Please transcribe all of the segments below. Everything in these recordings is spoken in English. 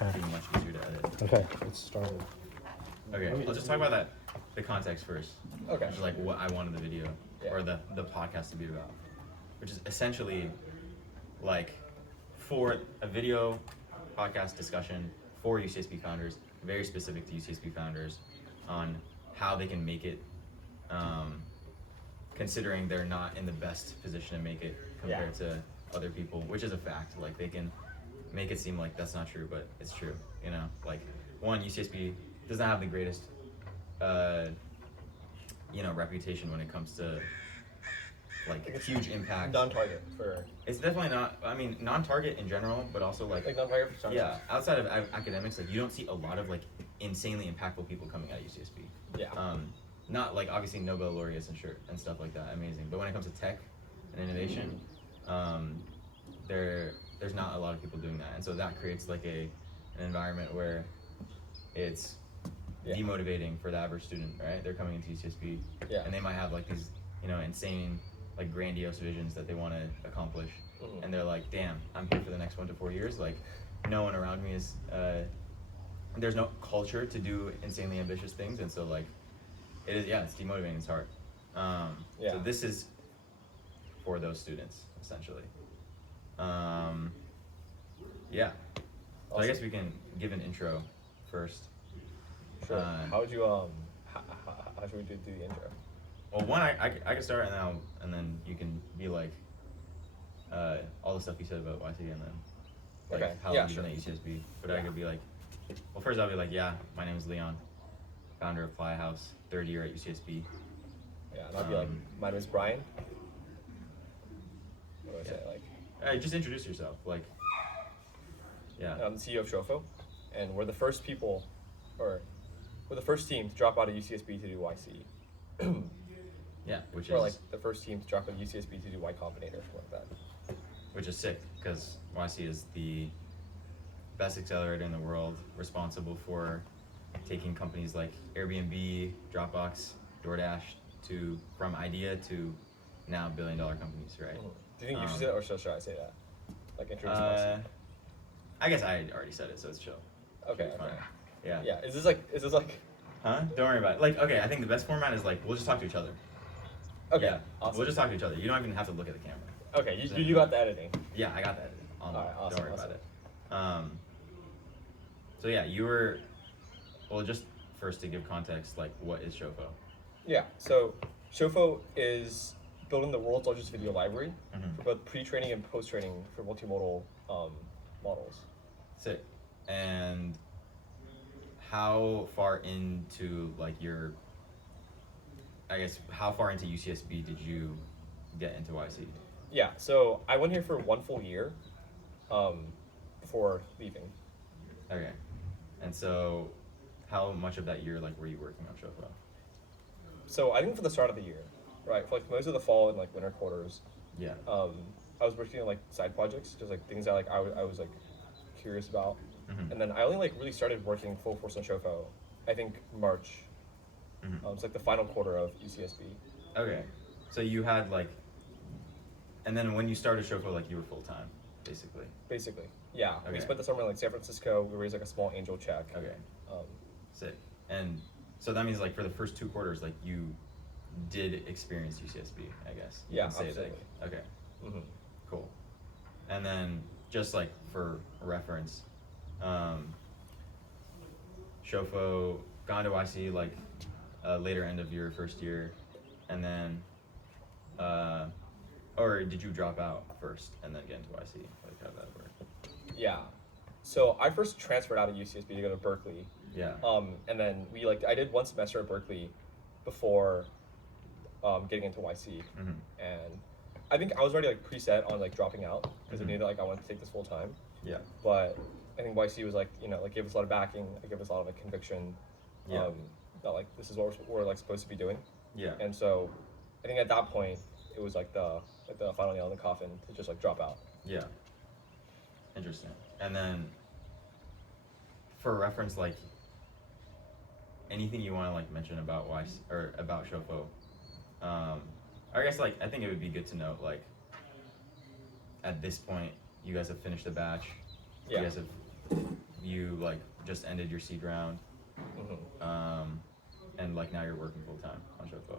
Okay. Be much easier to edit. Okay, let's start it. Okay, I'll just talk about the context first. Okay. Which is like what I wanted the video or Yeah. the podcast to be about, which is essentially like for a video podcast discussion for UCSB founders, very specific to UCSB founders, on how they can make it, considering they're not in the best position to make it compared to other people, which is a fact. Like they can make it seem like that's not true, but it's true. You know, like one, UCSB does not have the greatest, reputation when it comes to like huge impact. Non-target for. It's definitely not. I mean, non-target in general, but also like non-target for startups. yeah, outside of academics, like you don't see a lot of like insanely impactful people coming out of UCSB. Yeah. Not like obviously Nobel laureates and stuff like that, amazing. But when it comes to tech and innovation, there's not a lot of people doing that, and so that creates like an environment where it's demotivating for the average student, right? They're coming into UCSB, and they might have like these, insane, like grandiose visions that they want to accomplish, and they're like, damn, I'm here for the next 1 to 4 years. Like, no one around me is. There's no culture to do insanely ambitious things, and so like, it is. Yeah, it's demotivating. It's hard. So this is for those students essentially. Yeah. So I guess we can give an intro first. Sure. How would you how should we do the intro? Well, one, I can start, and then you can be like all the stuff you said about YC, and then like how long you've been at UCSB. But I could be like, well, first I'll be like, yeah, my name is Leon, founder of Playa House, third year at UCSB. Yeah, and I'll be like, my name is Bryan. What do I say? Like, just introduce yourself, like. Yeah. I'm the CEO of Shofo, and we're the first people, or we're the first team to drop out of UCSB to do YC. Yeah, which or is like the first team to drop out of UCSB to do Y Combinator, something like that. Which is sick, because YC is the best accelerator in the world, responsible for taking companies like Airbnb, Dropbox, DoorDash from idea to now billion-dollar companies, right? Do you think you should say that, or should I say that? Like introduce myself. I guess I already said it, so it's chill. Okay. Yeah. Yeah. Is this like? Huh? Don't worry about it. Like, okay, I think the best format is like we'll just talk to each other. Okay. Yeah. Awesome. We'll just talk to each other. You don't even have to look at the camera. Okay. You got the editing. Yeah, I got that. All right. Awesome. Don't worry about it. So yeah, you were. Well, just first to give context, like what is Shofo? Yeah. So Shofo is building the world's largest video library for both pre-training and post-training for multimodal models. Sick. And how far into like how far into UCSB did you get into YC? Yeah, so I went here for 1 full year before leaving. Okay. And so how much of that year like were you working on Shofo? So I think for the start of the year, right, for like most of the fall and like winter quarters, I was working on like side projects, just like things that like I was like curious about. And then I only like really started working full force on Shofo, I think March. It's like the final quarter of UCSB. Okay, so you had like, and then when you started Shofo, like you were full time, basically. Basically, yeah. Okay. We spent the summer in like San Francisco. We raised like a small angel check. Okay. Sick. And so that means like for the first 2 quarters, like you did experience UCSB, I guess. You can say absolutely. that. Okay. Cool. And then just like for reference, Shofo gone to YC like later end of your first year, and then or did you drop out first and then get into YC? Like how did that work? Yeah. So I first transferred out of UCSB to go to Berkeley. Yeah. And then I did 1 semester at Berkeley before getting into YC. And I think I was already like preset on like dropping out because I knew that like I wanted to take this full time. Yeah. But I think YC was like, like gave us a lot of backing, like gave us a lot of like conviction. That like this is what we're like supposed to be doing. Yeah. And so I think at that point it was like the final nail in the coffin to just like drop out. Yeah. Interesting. And then for reference, like anything you want to like mention about YC or about Shofo, I guess like I think it would be good to note like at this point you guys have finished the batch. Yeah. You you like just ended your seed round, and like now you're working full time on Shofo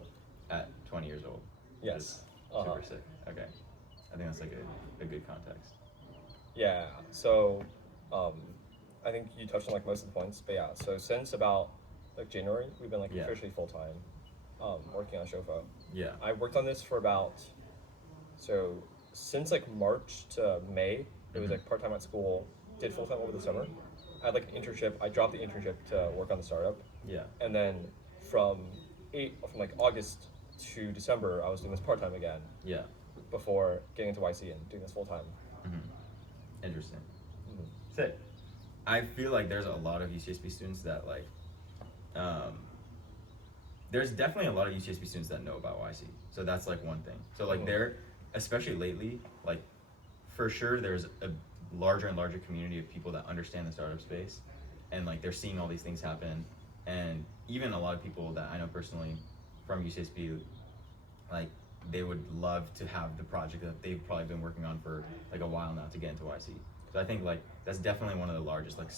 at 20 years old. Yes. Super sick. Okay, I think that's like a good context. Yeah. So, I think you touched on like most of the points, but yeah. So since about like January, we've been like officially full time, working on Shofo. Yeah. I worked on this for about, so since like March to May, it was like part time at school. Did full time over the summer. I had like an internship. I dropped the internship to work on the startup. Yeah. And then from like August to December, I was doing this part time again. Yeah. Before getting into YC and doing this full time. Interesting. Sick. I feel like there's a lot of UCSB students that like, there's definitely a lot of UCSB students that know about YC. So that's like one thing. So like especially lately, like for sure there's a larger and larger community of people that understand the startup space, and like they're seeing all these things happen. And even a lot of people that I know personally from UCSB, like they would love to have the project that they've probably been working on for like a while now to get into YC. So I think like that's definitely one of the largest like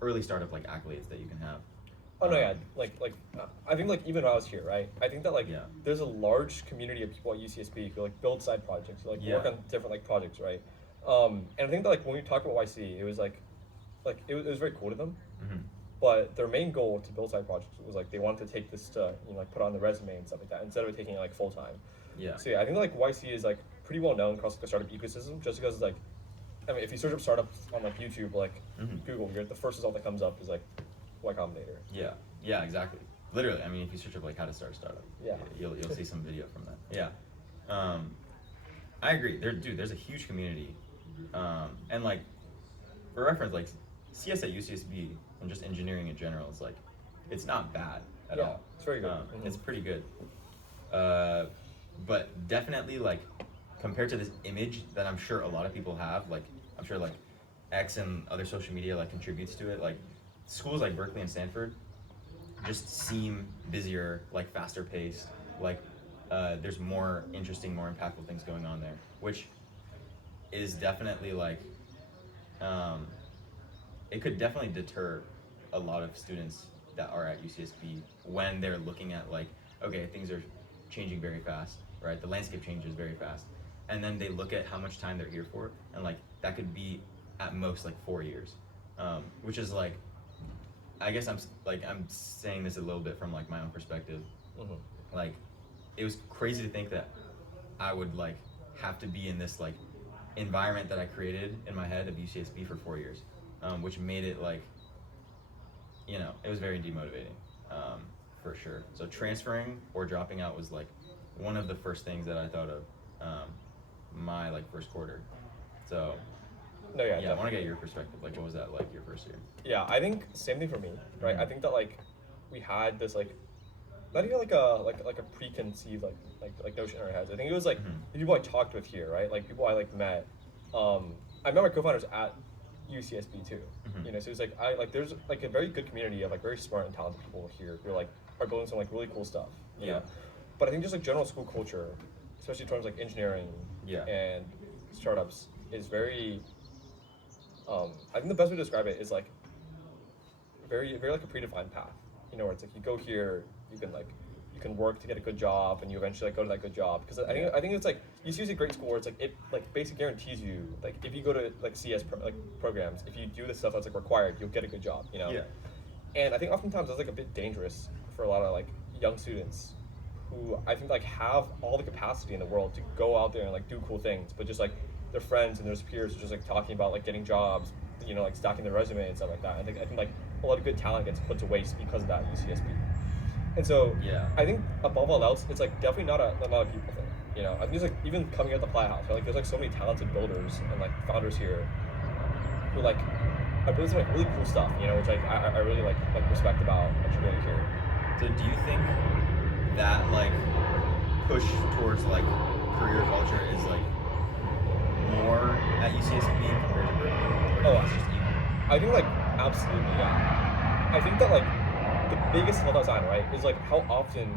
early startup like accolades that you can have. Oh no, yeah, I think like even when I was here, right? I think that like there's a large community of people at UCSB who like build side projects, who, like work on different like projects, right? And I think that like when we talk about YC, it was like it was very cool to them. But their main goal to build side projects was like they wanted to take this to like put on the resume and stuff like that instead of taking it like full time. Yeah. So yeah, I think like YC is like pretty well known across like, the startup ecosystem, just because like, I mean, if you search up startups on like YouTube, like Google, the first result that comes up is like Y Combinator. Yeah. Yeah. Exactly. Literally. I mean, if you search up like how to start a startup, you'll see some video from that. Yeah. I agree. There's a huge community, and like for reference, like CS at UCSB and just engineering in general is like it's not bad at all. It's very good. It's pretty good. But definitely like compared to this image that I'm sure a lot of people have, like I'm sure like X and other social media like contributes to it, like schools like Berkeley and Stanford just seem busier, like faster paced, like there's more interesting, more impactful things going on there, which is definitely like it could definitely deter a lot of students that are at UCSB when they're looking at like, okay, things are changing very fast, right? The landscape changes very fast. And then they look at how much time they're here for, and like that could be at most like 4 years, which is like, I guess I'm saying this a little bit from like my own perspective. Like, it was crazy to think that I would like have to be in this like environment that I created in my head of UCSB for 4 years, which made it like, you know, it was very demotivating, for sure. So transferring or dropping out was like one of the first things that I thought of my like first quarter. So no, yeah, I want to get your perspective. Like, what was that like your first year? Yeah, I think same thing for me, right? I think that like we had this like not even like a preconceived like notion in our heads. I think it was like the people I talked with here, right? Like people I like met. I met my co-founders at UCSB too. You know, so it's like there's like a very good community of like very smart and talented people here who like are building some like really cool stuff. You know? But I think just like general school culture, especially in terms of like engineering and startups, is very I think the best way to describe it is like very like a predefined path. You know, where it's like you go here, you can work to get a good job, and you eventually like go to that good job. Because I think it's like UC is a great school where it's like it like basically guarantees you like if you go to like CS programs, if you do the stuff that's like required, you'll get a good job. You know. Yeah. And I think oftentimes that's like a bit dangerous for a lot of like young students who I think like have all the capacity in the world to go out there and like do cool things, but just like their friends and their peers are just like talking about like getting jobs, you know, like stacking their resume and stuff like that. I think like a lot of good talent gets put to waste because of that at UCSB. And so I think above all else, it's like definitely not a people thing. You know, I think it's like even coming out the Ply House, right? Like there's like so many talented builders and like founders here who like are building some like really cool stuff. You know, which like I really like respect about what you're doing here. So do you think that like push towards like career culture is like more at UCSB compared to Berkeley? Oh, I think like absolutely, yeah. I think that like the biggest telltale sign, right, is like how often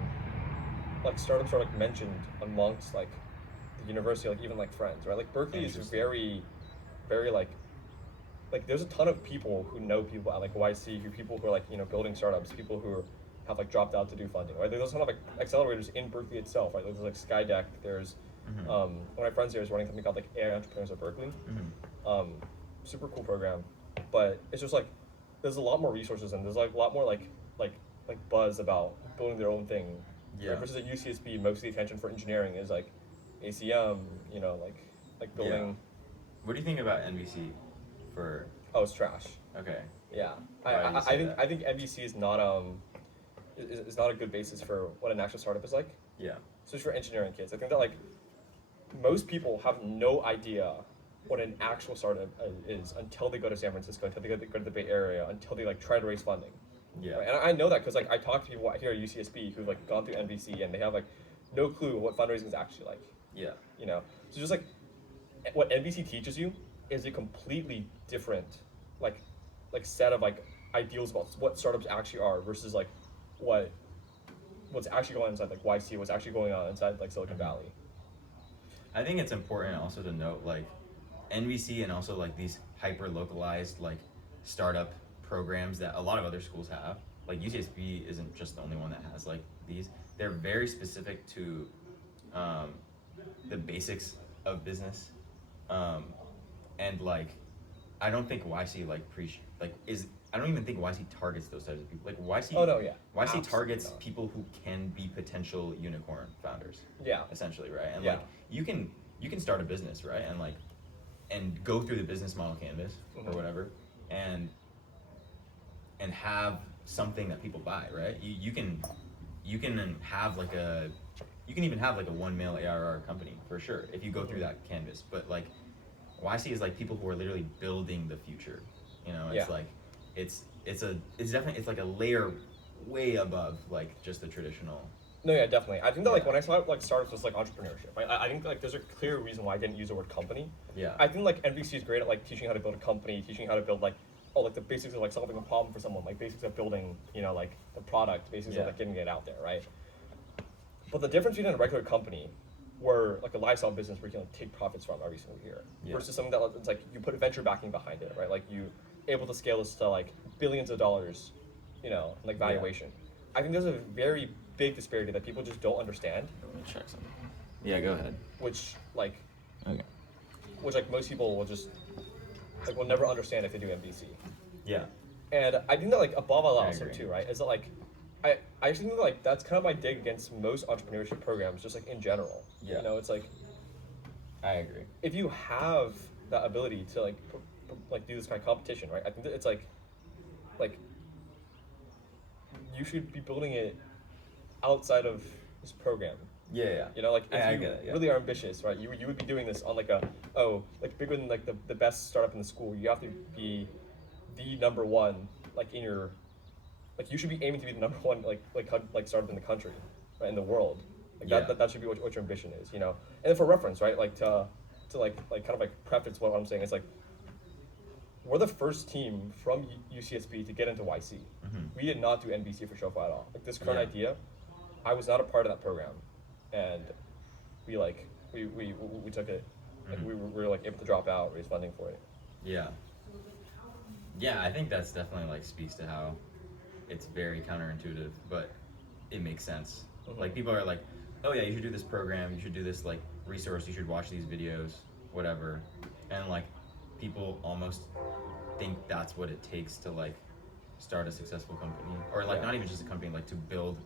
like startups are like mentioned amongst like the university, like even like friends, right? Like Berkeley is very, very like like there's a ton of people who know people at like YC, people who are like building startups, people who have like dropped out to do funding, right? There's a ton of like accelerators in Berkeley itself, right? There's like Skydeck. There's one of my friends here is running something called like AI Entrepreneurs at Berkeley. Super cool program, but it's just like there's a lot more resources and there's like a lot more like buzz about building their own thing. Yeah. Right? Versus at UCSB, most of the attention for engineering is like ACM, like building. Yeah. What do you think about NVC for? Oh, it's trash. Okay. Yeah, I think NVC is not a good basis for what an actual startup is like. Yeah. Especially for engineering kids, I think that like most people have no idea what an actual startup is until they go to San Francisco, until they go to the Bay Area, until they like try to raise funding. Yeah. Right? And I know that because like I talk to people here at UCSB who've like gone through NVC and they have like no clue what fundraising is actually like. Yeah. So just like what NVC teaches you is a completely different like set of like ideals about what startups actually are versus like what's actually going on inside like YC, what's actually going on inside like Silicon Valley. I think it's important also to note like NVC and also like these hyper localized like startup programs that a lot of other schools have. Like UCSB isn't just the only one that has like these. They're very specific to the basics of business, and like I don't think YC I don't even think YC targets those types of people. Like YC. Oh no, yeah. YC Absolutely targets not. people who can be potential unicorn founders. Yeah. Essentially, right? And Yeah. like you can start a business, right? And go through the business model canvas or whatever, and have something that people buy, right? You can have like you can even have like a 1 mil ARR company for sure if you go through that canvas. But like YC is like people who are literally building the future. It's like it's definitely it's like a layer way above like just the traditional. No, yeah, definitely. I think that like when I saw like startups was like entrepreneurship. I think like there's a clear reason why I didn't use the word company. Yeah. I think like NVC is great at like teaching how to build a company, teaching how to build like the basics of like solving a problem for someone, like basics of building like the product, basics of like getting it out there, right? But the difference between a regular company, where like a lifestyle business where you can like take profits from every single year, versus something that it's like you put venture backing behind it, right? Like you able to scale this to like billions of dollars, like valuation. I think there's a very big disparity that people just don't understand. Let me check something. Yeah, go ahead. Which like most people will just will never understand if they do MVC. Yeah. And I think that like above all else too, right, is that like I actually think that like that's kind of my dig against most entrepreneurship programs, just like in general. Yeah. It's like I agree. if you have that ability to like do this kind of competition, right? I think that it's like you should be building it outside of this program. Yeah. Like if you really are ambitious, right? You would be doing this on like bigger than like the best startup in the school. You have to be the number one in your you should be aiming to be the number one like startup in the country, right, in the world. That should be what your ambition is, And then for reference, right, to kind of preface what I'm saying, it's like we're the first team from UCSB to get into YC. We did not do NVC for Shofo at all. Like this current idea, I was not a part of that program, and we took it. Like we were like able to drop out, raise funding for it. Yeah. Yeah, I think that's definitely speaks to how it's very counterintuitive, but it makes sense. Like people are like, oh yeah, you should do this program, you should do this resource, you should watch these videos, whatever, and people almost think that's what it takes to start a successful company, or not even just a company, to build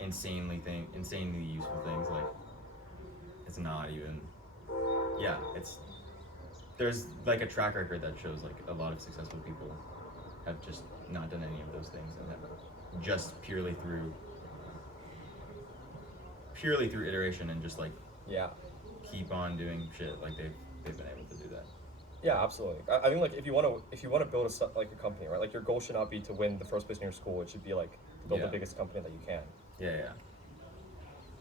insanely useful things. It's not even. Yeah, there's a track record that shows a lot of successful people have just not done any of those things, and have just purely through iteration and just keep on doing shit, they've been able to do that. Yeah, absolutely. I think if you want to build a company, right? Your goal should not be to win the first place in your school. It should be to build the biggest company that you can. Yeah.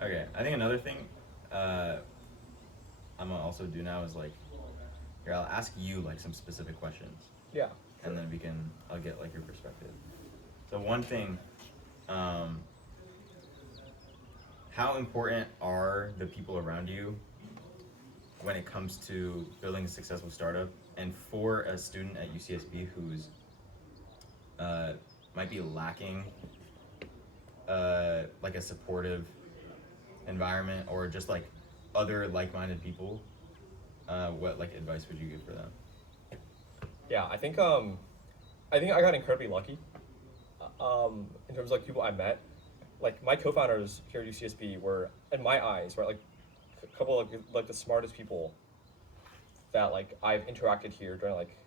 Okay, I think another thing I'm gonna also do now is here, I'll ask you some specific questions. Yeah. And then I'll get your perspective. So one thing, how important are the people around you when it comes to building a successful startup And for a student at UCSB who's might be lacking like a supportive environment or just like other like-minded people, what like advice would you give for them? Yeah, I think I got incredibly lucky in terms of like people I met. Like my co-founders here at UCSB were, in my eyes, were like a couple of like the smartest people that like I've interacted here during like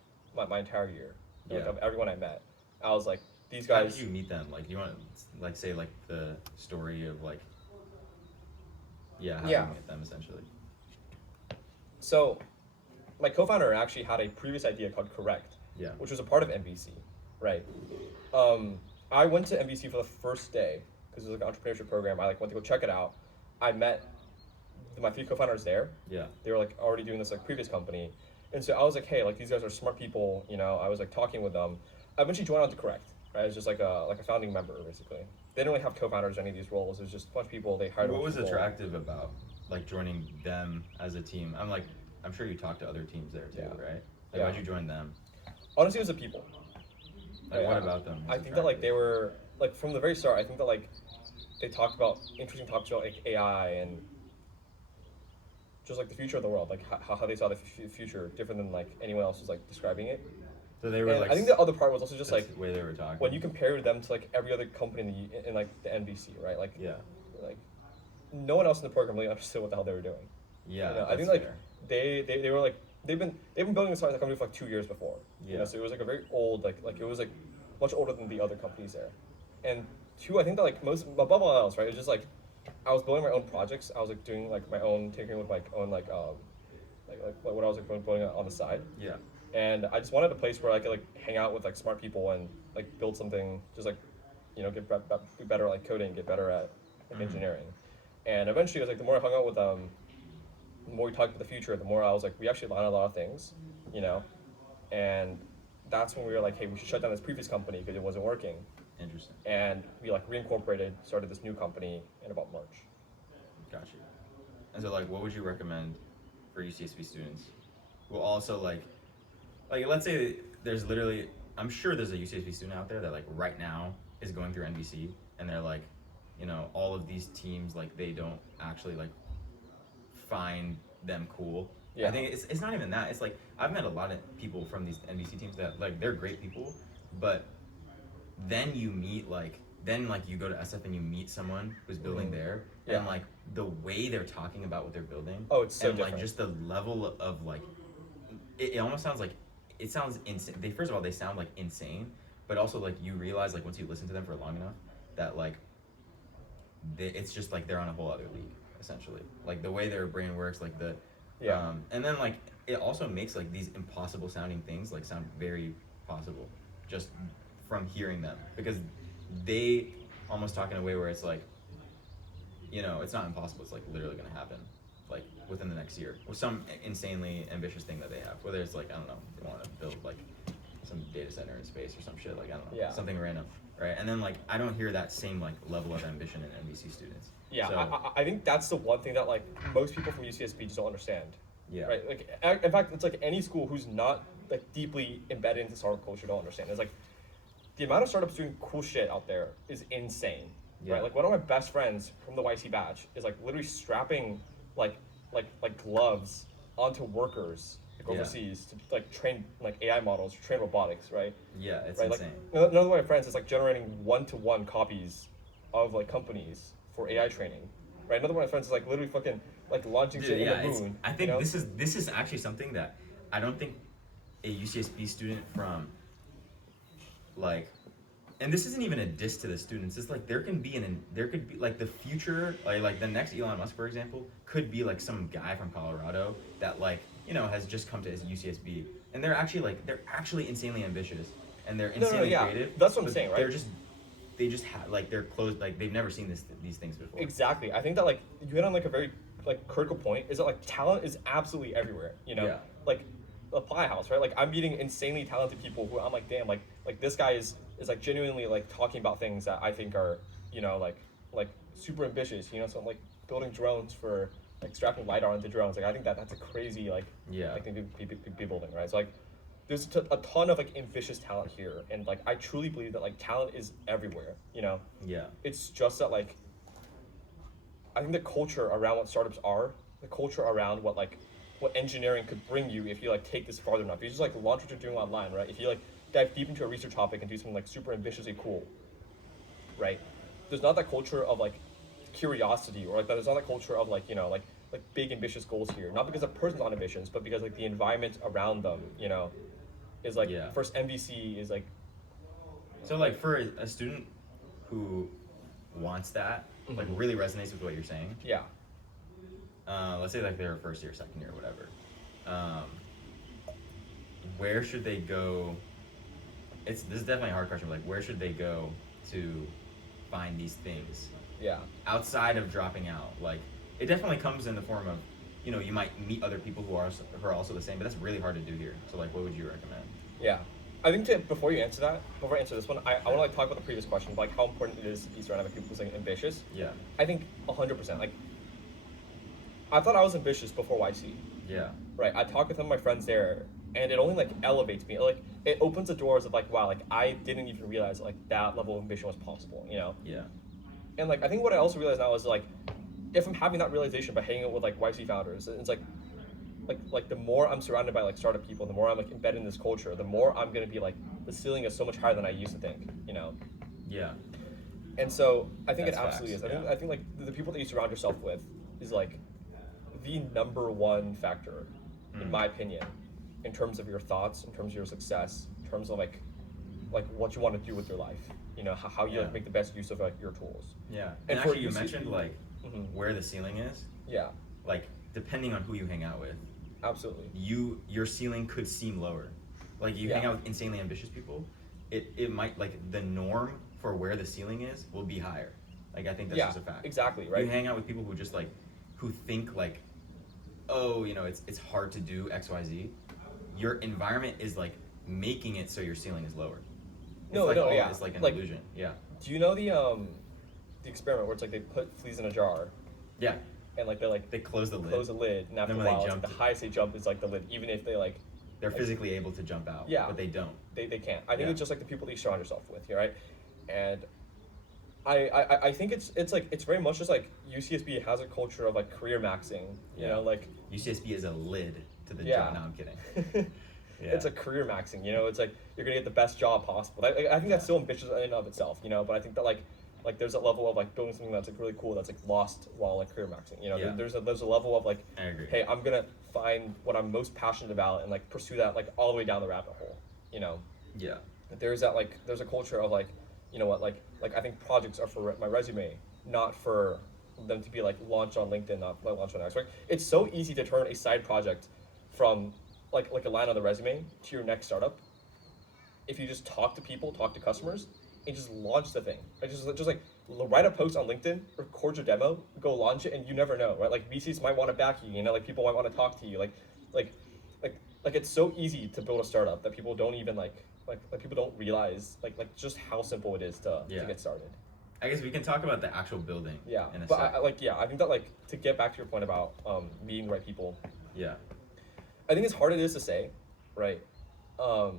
my entire year. Like, Yeah. of everyone I met, I was like, these How guys. did you meet them? Like, do you want to like say like the story of like, yeah, how Yeah. you met them essentially? So, my co-founder actually had a previous idea called Correct, Yeah. which was a part of NBC, right? I went to NBC for the first day because it was like an entrepreneurship program. I like went to go check it out. I met my 3 co-founders there. Yeah. They were like already doing this like previous company, and so I was like, hey, like these guys are smart people, you know. I was like talking with them. I eventually joined on to Correct, right? It's just like a founding member basically. They didn't really have co-founders or any of these roles. It was just a bunch of people. They hired. What was people. attractive about like joining them as a team? I'm sure you talked to other teams there too, Yeah. right? Like, why'd you join them? Honestly, it was the people. Like, what about them? I think that like they were like from the very start. I think that like they talked about interesting topics about like AI and just like the future of the world, like how they saw the future different than like anyone else was like describing it. So they were And like. I think the other part was also just like the way they were talking. when you compare them to like every other company in like the NBC, right? Like Yeah. like no one else in the program really understood what the hell they were doing. Yeah. You know, I think like they were like they've been building this company for like 2 years before. Yeah. You know, so it was like a very old like it was like much older than the other companies there. And 2, I think that like most above all else, right? It was just like I was building my own projects. I was like doing like my own tinkering with my own like what I was like building on the side. Yeah. And I just wanted a place where I could like hang out with like smart people and like build something, just like, you know, get be better at like coding, get better at like engineering. And eventually, it was like the more I hung out with them, the more we talked about the future, the more I was like, we actually learned a lot of things, you know. And that's when we were like, hey, we should shut down this previous company because it wasn't working. Interesting. And we like reincorporated, started this new company in about March. Gotcha. And so like, what would you recommend for UCSB students? Well, also like let's say there's literally, I'm sure there's a UCSB student out there that like right now is going through NBC and they're like, you know, all of these teams, like they don't actually like find them cool. Yeah. I think it's not even that. It's like I've met a lot of people from these NBC teams that like they're great people, but then you meet then you go to SF and you meet someone who's building there, and like the way they're talking about what they're building. Oh, it's so and different. Like just the level of like, it almost sounds like, it sounds insane. First of all, they sound like insane, but also like you realize like once you listen to them for long enough that like it's just like they're on a whole other league essentially. Like the way their brain works, like the and then like it also makes like these impossible sounding things like sound very possible just from hearing them, because they almost talk in a way where it's like, you know, it's not impossible, it's like literally gonna happen like within the next year with some insanely ambitious thing that they have, whether it's like, I don't know, they want to build like some data center in space or some shit, like I don't know, something random, right? And then like I don't hear that same like level of ambition in NBC students. Yeah, so, I think that's the one thing that like most people from UCSB just don't understand. Yeah. Right. Like in fact, it's like any school who's not like deeply embedded into startup culture don't understand. It's like the amount of startups doing cool shit out there is insane. Yeah. Right. Like one of my best friends from the YC batch is like literally strapping like gloves onto workers like overseas to like train like AI models, train robotics. Right. Yeah, it's right? insane. Like another one of my friends is like generating 1-to-1 copies of like companies for AI training. Right. Another one of my friends is like literally fucking like launching shit in the moon. I think this is actually something that I don't think a UCSB student from like, and this isn't even a diss to the students. It's like there could be like the future, like the next Elon Musk, for example, could be like some guy from Colorado that like, you know, has just come to his UCSB, and they're actually insanely ambitious and they're insanely creative. That's what I'm saying, right? They just have like they're closed, like they've never seen these things before. Exactly. I think that like you hit on like a very like critical point, is that like talent is absolutely everywhere, you know. Like Apply House, right? Like I'm meeting insanely talented people who I'm like, damn, like this guy is like genuinely like talking about things that I think are, you know, like super ambitious, you know. So I'm like building drones for like strapping LiDAR onto drones. Like I think that's a crazy like thing to be building, right? So like there's a ton of like ambitious talent here, and like I truly believe that like talent is everywhere. You know. Yeah. It's just that like I think the culture around what startups are, the culture around what engineering could bring you if you like take this farther enough. You just like launch what you're doing online, right? If you like dive deep into a research topic and do something like super ambitiously cool, right? There's not that culture of like curiosity, or like there's not that culture of like, you know, like big ambitious goals here. Not because a person's on ambitions, but because like the environment around them, you know, is like first MVC is like. So like for a student who wants that, like really resonates with what you're saying. Yeah. Let's say like they're first year, second year, whatever. Where should they go? This is definitely a hard question, but like where should they go to find these things? Yeah. Outside of dropping out, like it definitely comes in the form of, you know, you might meet other people who are also the same, but that's really hard to do here. So like, what would you recommend? Yeah. I think before I answer this one, I want to like talk about the previous question, but like how important it is to be surrounded by people who's like ambitious. Yeah. I think 100%. Like, I thought I was ambitious before YC. Yeah. Right. I talked with some of my friends there, and it only like elevates me. Like, it opens the doors of like, wow, like I didn't even realize like that level of ambition was possible. You know. Yeah. And like I think what I also realize now is like, if I'm having that realization by hanging out with like YC founders, it's like the more I'm surrounded by like startup people, the more I'm like embedded in this culture, the more I'm gonna be like the ceiling is so much higher than I used to think, you know. Yeah. And so I think That's it absolutely facts, is. I think like the people that you surround yourself with is like the number one factor, in my opinion, in terms of your thoughts, in terms of your success, in terms of like what you want to do with your life. You know, how you like make the best use of like your tools. Yeah. And actually you mentioned like where the ceiling is. Yeah. Like depending on who you hang out with. Absolutely. Your ceiling could seem lower. Like you hang out with insanely ambitious people, it might like the norm for where the ceiling is will be higher. Like I think that's just a fact. Exactly, right? You hang out with people who just like who think like, oh, you know, it's hard to do XYZ. Your environment is like making it so your ceiling is lower. It's like an illusion. Yeah. Do you know the experiment where it's like they put fleas in a jar? Yeah. And like they close the lid. Close the lid, and after a while, like, the highest they jump is like the lid, even if they're physically able to jump out. Yeah. But they don't. They can't. I think it's just like the people that you surround yourself with, right? And I think it's like it's very much just like UCSB has a culture of like career maxing. You know, like UCSB is a lid to the job. No, I'm kidding. It's a career maxing, you know. It's like you're gonna get the best job possible. I think that's still ambitious in and of itself, you know. But I think that like there's a level of like building something that's like really cool that's like lost while like career maxing. You know, there's a level of like, I agree. Hey, I'm gonna find what I'm most passionate about and like pursue that like all the way down the rabbit hole. You know. Yeah. There's a culture of like, you know what, like I think projects are for my resume, not for them to be like launched on LinkedIn, not like launched on X. Right? It's so easy to turn a side project from like a line on the resume to your next startup if you just talk to people, talk to customers, and just launch the thing. Like just like write a post on LinkedIn, record your demo, go launch it, and you never know, right? Like VCs might want to back you, you know, like people might want to talk to you, like it's so easy to build a startup that people don't even like people don't realize like just how simple it is to get started. I guess we can talk about the actual building. Yeah, in a but sec. I think that like to get back to your point about meeting the right people. Yeah. I think it's hard it is to say, right? I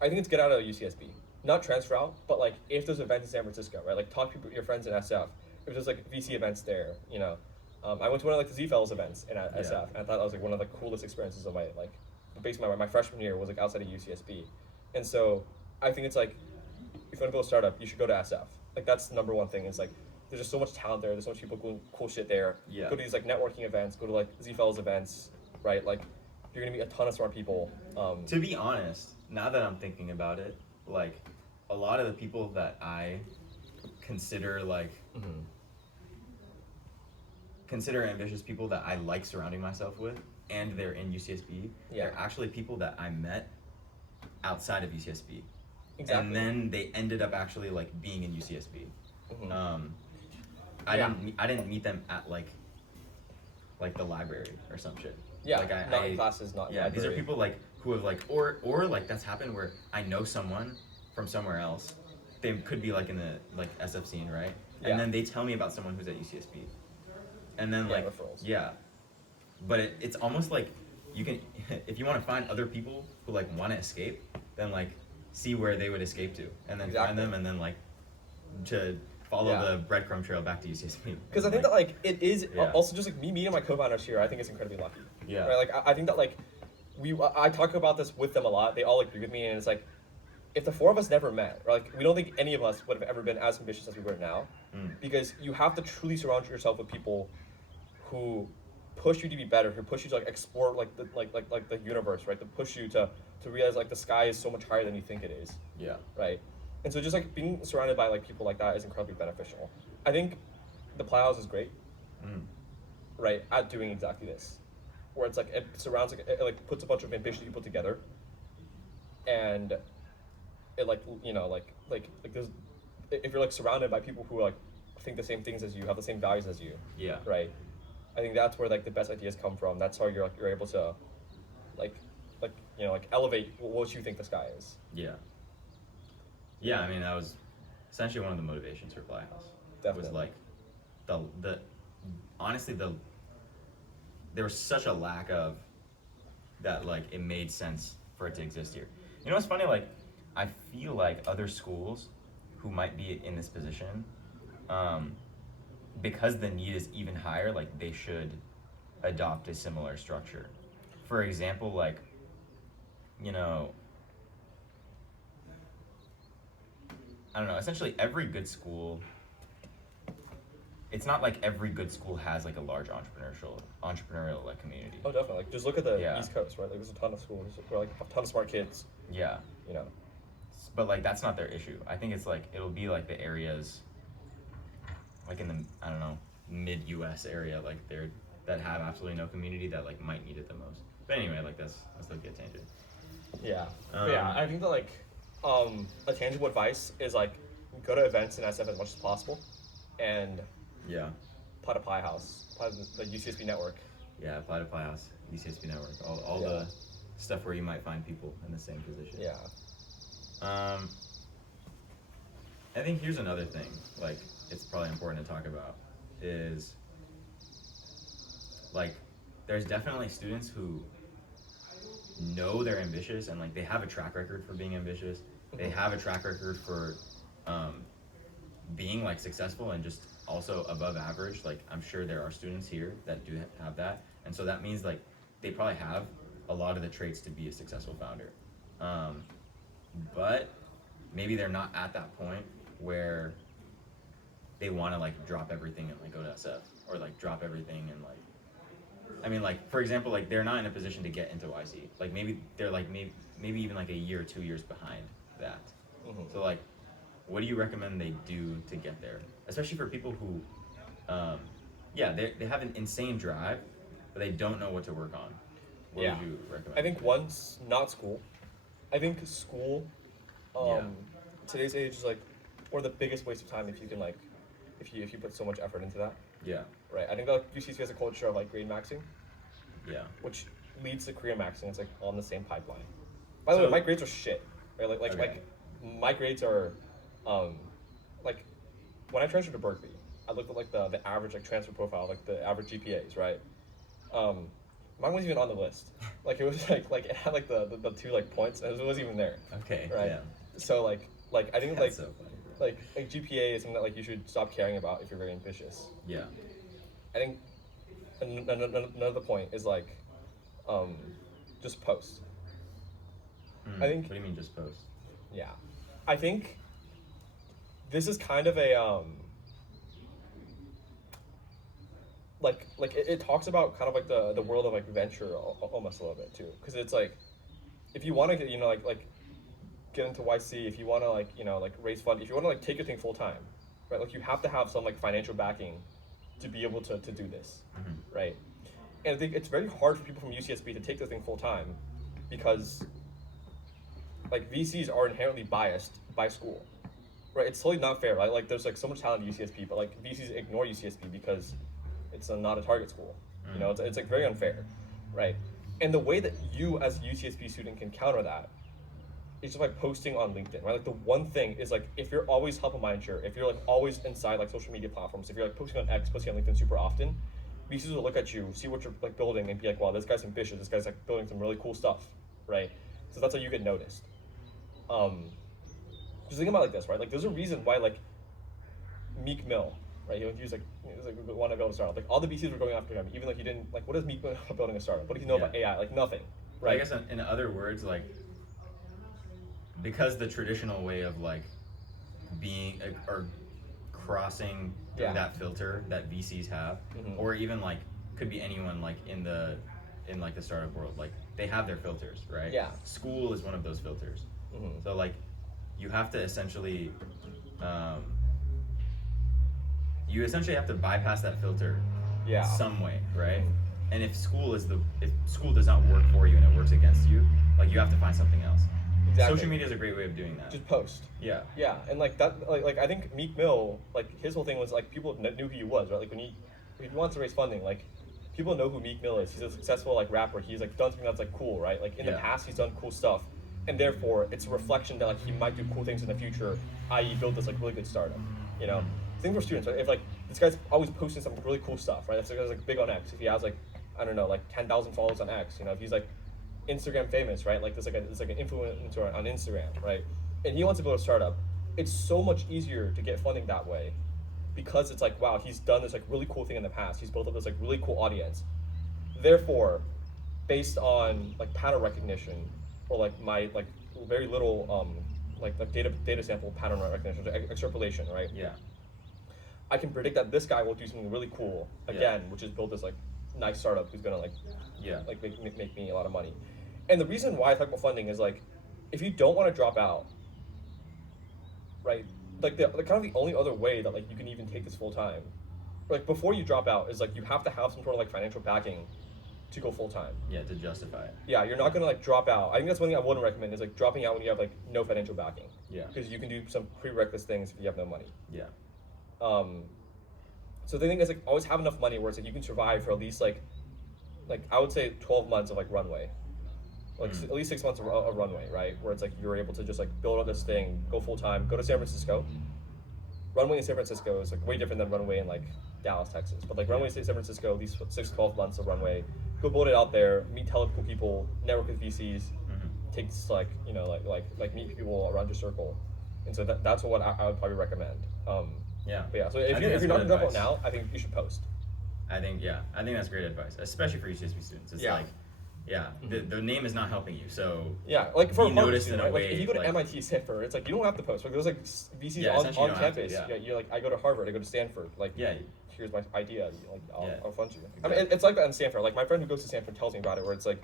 think it's get out of UCSB. Not transfer out, but like if there's events in San Francisco, right? Like talk to your friends in SF. If there's like VC events there, you know. I went to one of like the Z Fellows events in SF, and I thought that was like one of the coolest experiences of my like, basically my freshman year was like outside of UCSB, and so I think it's like if you want to build a startup, you should go to SF. Like that's the number one thing. Is like there's just so much talent there. There's so much people doing cool shit there. Yeah. Go to these like networking events. Go to like Z Fellows events, right? Like you're gonna meet a ton of smart people. To be honest, now that I'm thinking about it, like a lot of the people that I consider like consider ambitious people that I like surrounding myself with, and they're in UCSB. They're actually people that I met outside of UCSB. Exactly. And then they ended up actually like being in UCSB. I didn't meet them at like the library or some shit. Yeah, like not in classes, not in library. These are people like who have like or like that's happened where I know someone from somewhere else. They could be like in the like SF scene, right? And then they tell me about someone who's at UCSB. And then like referrals. Yeah. but it's almost like you can, if you want to find other people who like want to escape, then like see where they would escape to, and then find them, and then like to follow the breadcrumb trail back to UCSB. Because I think that like it is also just like me meeting my co-founders here. I think it's incredibly lucky. Yeah. Right. Like I think that like I talk about this with them a lot. They all agree with me, and it's like if the four of us never met, or like we don't think any of us would have ever been as ambitious as we were now, because you have to truly surround yourself with people who push you to be better, who push you to like explore like the universe, right? To push you to realize like the sky is so much higher than you think it is. Yeah. Right. And so just like being surrounded by like people like that is incredibly beneficial. I think the Playhouse is great, right, at doing exactly this, where it's like it surrounds it like puts a bunch of ambitious people together, and it like there's, if you're like surrounded by people who like think the same things as you, have the same values as you, right, I think that's where like the best ideas come from. That's how you're able to like elevate what you think the sky is. Yeah, I mean that was essentially one of the motivations for Playhouse. Definitely. Was like the honestly there was such a lack of that, like it made sense for it to exist here. You know what's funny? Like I feel like other schools who might be in this position, because the need is even higher, like they should adopt a similar structure. For example, like, you know, I don't know, essentially every good school, it's not like every good school has like a large entrepreneurial like community. Oh, definitely. Like just look at the East Coast, right? Like there's a ton of schools where like a ton of smart kids. Yeah. You know. But like that's not their issue. I think it's like it'll be like the areas like in the, I don't know, mid-US area, like that have absolutely no community that like might need it the most. But anyway, like that's like a tangent. Yeah. I think that like a tangible advice is like go to events in SF as much as possible, and apply to Playhouse, apply to the UCSB network. Yeah, apply to Playhouse, UCSB network, all the stuff where you might find people in the same position. Yeah. I think here's another thing, like it's probably important to talk about, is like there's definitely students who know they're ambitious and like they have a track record for being ambitious. They have a track record for being like successful and just also above average. Like I'm sure there are students here that do have that, and so that means like they probably have a lot of the traits to be a successful founder, but maybe they're not at that point where they want to like drop everything and like go to SF, or like drop everything and like, I mean, like for example, like they're not in a position to get into YC. Like maybe they're like maybe even like a year or 2 years behind that. So like, what do you recommend they do to get there? Especially for people who, they have an insane drive, but they don't know what to work on. What would you recommend? I think one's not school. I think school, today's age is like one of the biggest waste of time if you can like, if you put so much effort into that. Yeah. Right. I think that like, UCSB has a culture of like grade maxing. Yeah. Which leads to career maxing. It's like on the same pipeline. By the way, my grades are shit. Right. Like my grades are, like when I transferred to Berkeley, I looked at like the average like transfer profile, like the average GPAs, right? Mine wasn't even on the list. Like it was like it had like the 2 like points, and it wasn't even there. Okay. Right. Yeah. So like I think That's so funny. like GPA is something that like you should stop caring about if you're very ambitious. Yeah. I think another point is like, just post. I think. What do you mean just post? Yeah, I think this is kind of a like it talks about kind of like the world of like venture almost a little bit too, because it's like if you want to get get into YC, if you want to like raise fund, if you want to like take your thing full time, right? Like you have to have some like financial backing to be able to do this, right? And I think it's very hard for people from UCSB to take this thing full time because like VCs are inherently biased by school, right? It's totally not fair, right? Like there's like so much talent in UCSB, but like VCs ignore UCSB because it's not a target school. You know, it's like very unfair, right? And the way that you as a UCSB student can counter that is just like posting on LinkedIn, right? Like the one thing is like if you're always top of mind, sure, if you're like always inside like social media platforms, if you're like posting on X, posting on LinkedIn super often, VCs will look at you, see what you're like building, and be like, wow, this guy's ambitious. This guy's like building some really cool stuff, right? So that's how you get noticed. Just think about it like this, right? Like, there's a reason why like Meek Mill, right? He was like want to build a startup. Like all the VCs were going after him, even though he didn't. Like, what is Meek Mill about building a startup? What do you know about AI? Like nothing, right? I guess in other words, like because the traditional way of like being or crossing through that filter that VCs have, or even like could be anyone like in like the startup world, like they have their filters, right? Yeah. School is one of those filters. So like you have to essentially have to bypass that filter some way, right? And if school does not work for you and it works against you, like you have to find something else. Exactly. Social media is a great way of doing that. Just post. Yeah. Yeah, and like that, like I think Meek Mill, like his whole thing was like people knew who he was, right? Like when he wants to raise funding, like people know who Meek Mill is. He's a successful like rapper. He's like done something that's like cool, right? Like in the past, he's done cool stuff, and therefore it's a reflection that like he might do cool things in the future, i.e., build this like really good startup. You know, think for students, right? If like this guy's always posting some really cool stuff, right? If this guy's like big on X, if he has like I don't know, like 10,000 followers on X, you know, if he's like Instagram famous, right? Like there's like an influencer on Instagram, right? And he wants to build a startup. It's so much easier to get funding that way because it's like, wow, he's done this like really cool thing in the past. He's built up this like really cool audience. Therefore, based on like pattern recognition or like my like very little like data sample pattern recognition, extrapolation, right? Yeah. I can predict that this guy will do something really cool again, which is build this like nice startup who's gonna like make me a lot of money. And the reason why I talk about funding is like, if you don't want to drop out, right? Like the kind of the only other way that like you can even take this full time, like before you drop out, is like you have to have some sort of like financial backing to go full time. Yeah, to justify it. Yeah, you're not gonna like drop out. I think that's one thing I wouldn't recommend is like dropping out when you have like no financial backing. Yeah. Because you can do some prerequisite things if you have no money. Yeah. So the thing is like always have enough money where it's like you can survive for at least like I would say 12 months of like runway. Like at least 6 months of runway, right? Where it's like you're able to just like build up this thing, go full time, go to San Francisco. Runway in San Francisco is like way different than runway in like Dallas, Texas. But like runway in San Francisco, these 6-12 months of runway, go build it out there, meet hella cool people, network with VCs, takes like you know like meet people around your circle, and so that's what I would probably recommend. But yeah. So if you're not gonna drop out now, I think you should post. I think that's great advice, especially for UCSB students. It's like. Yeah, the name is not helping you, so like for be noticed in a right? way. Like if you go to MIT, Stanford, it's like you don't have to post. Like there's like VCs on campus. You're like I go to Harvard, I go to Stanford. Like here's my idea. Like I'll fund you. Exactly. I mean, it's like that in Stanford. Like my friend who goes to Stanford tells me about it, where it's like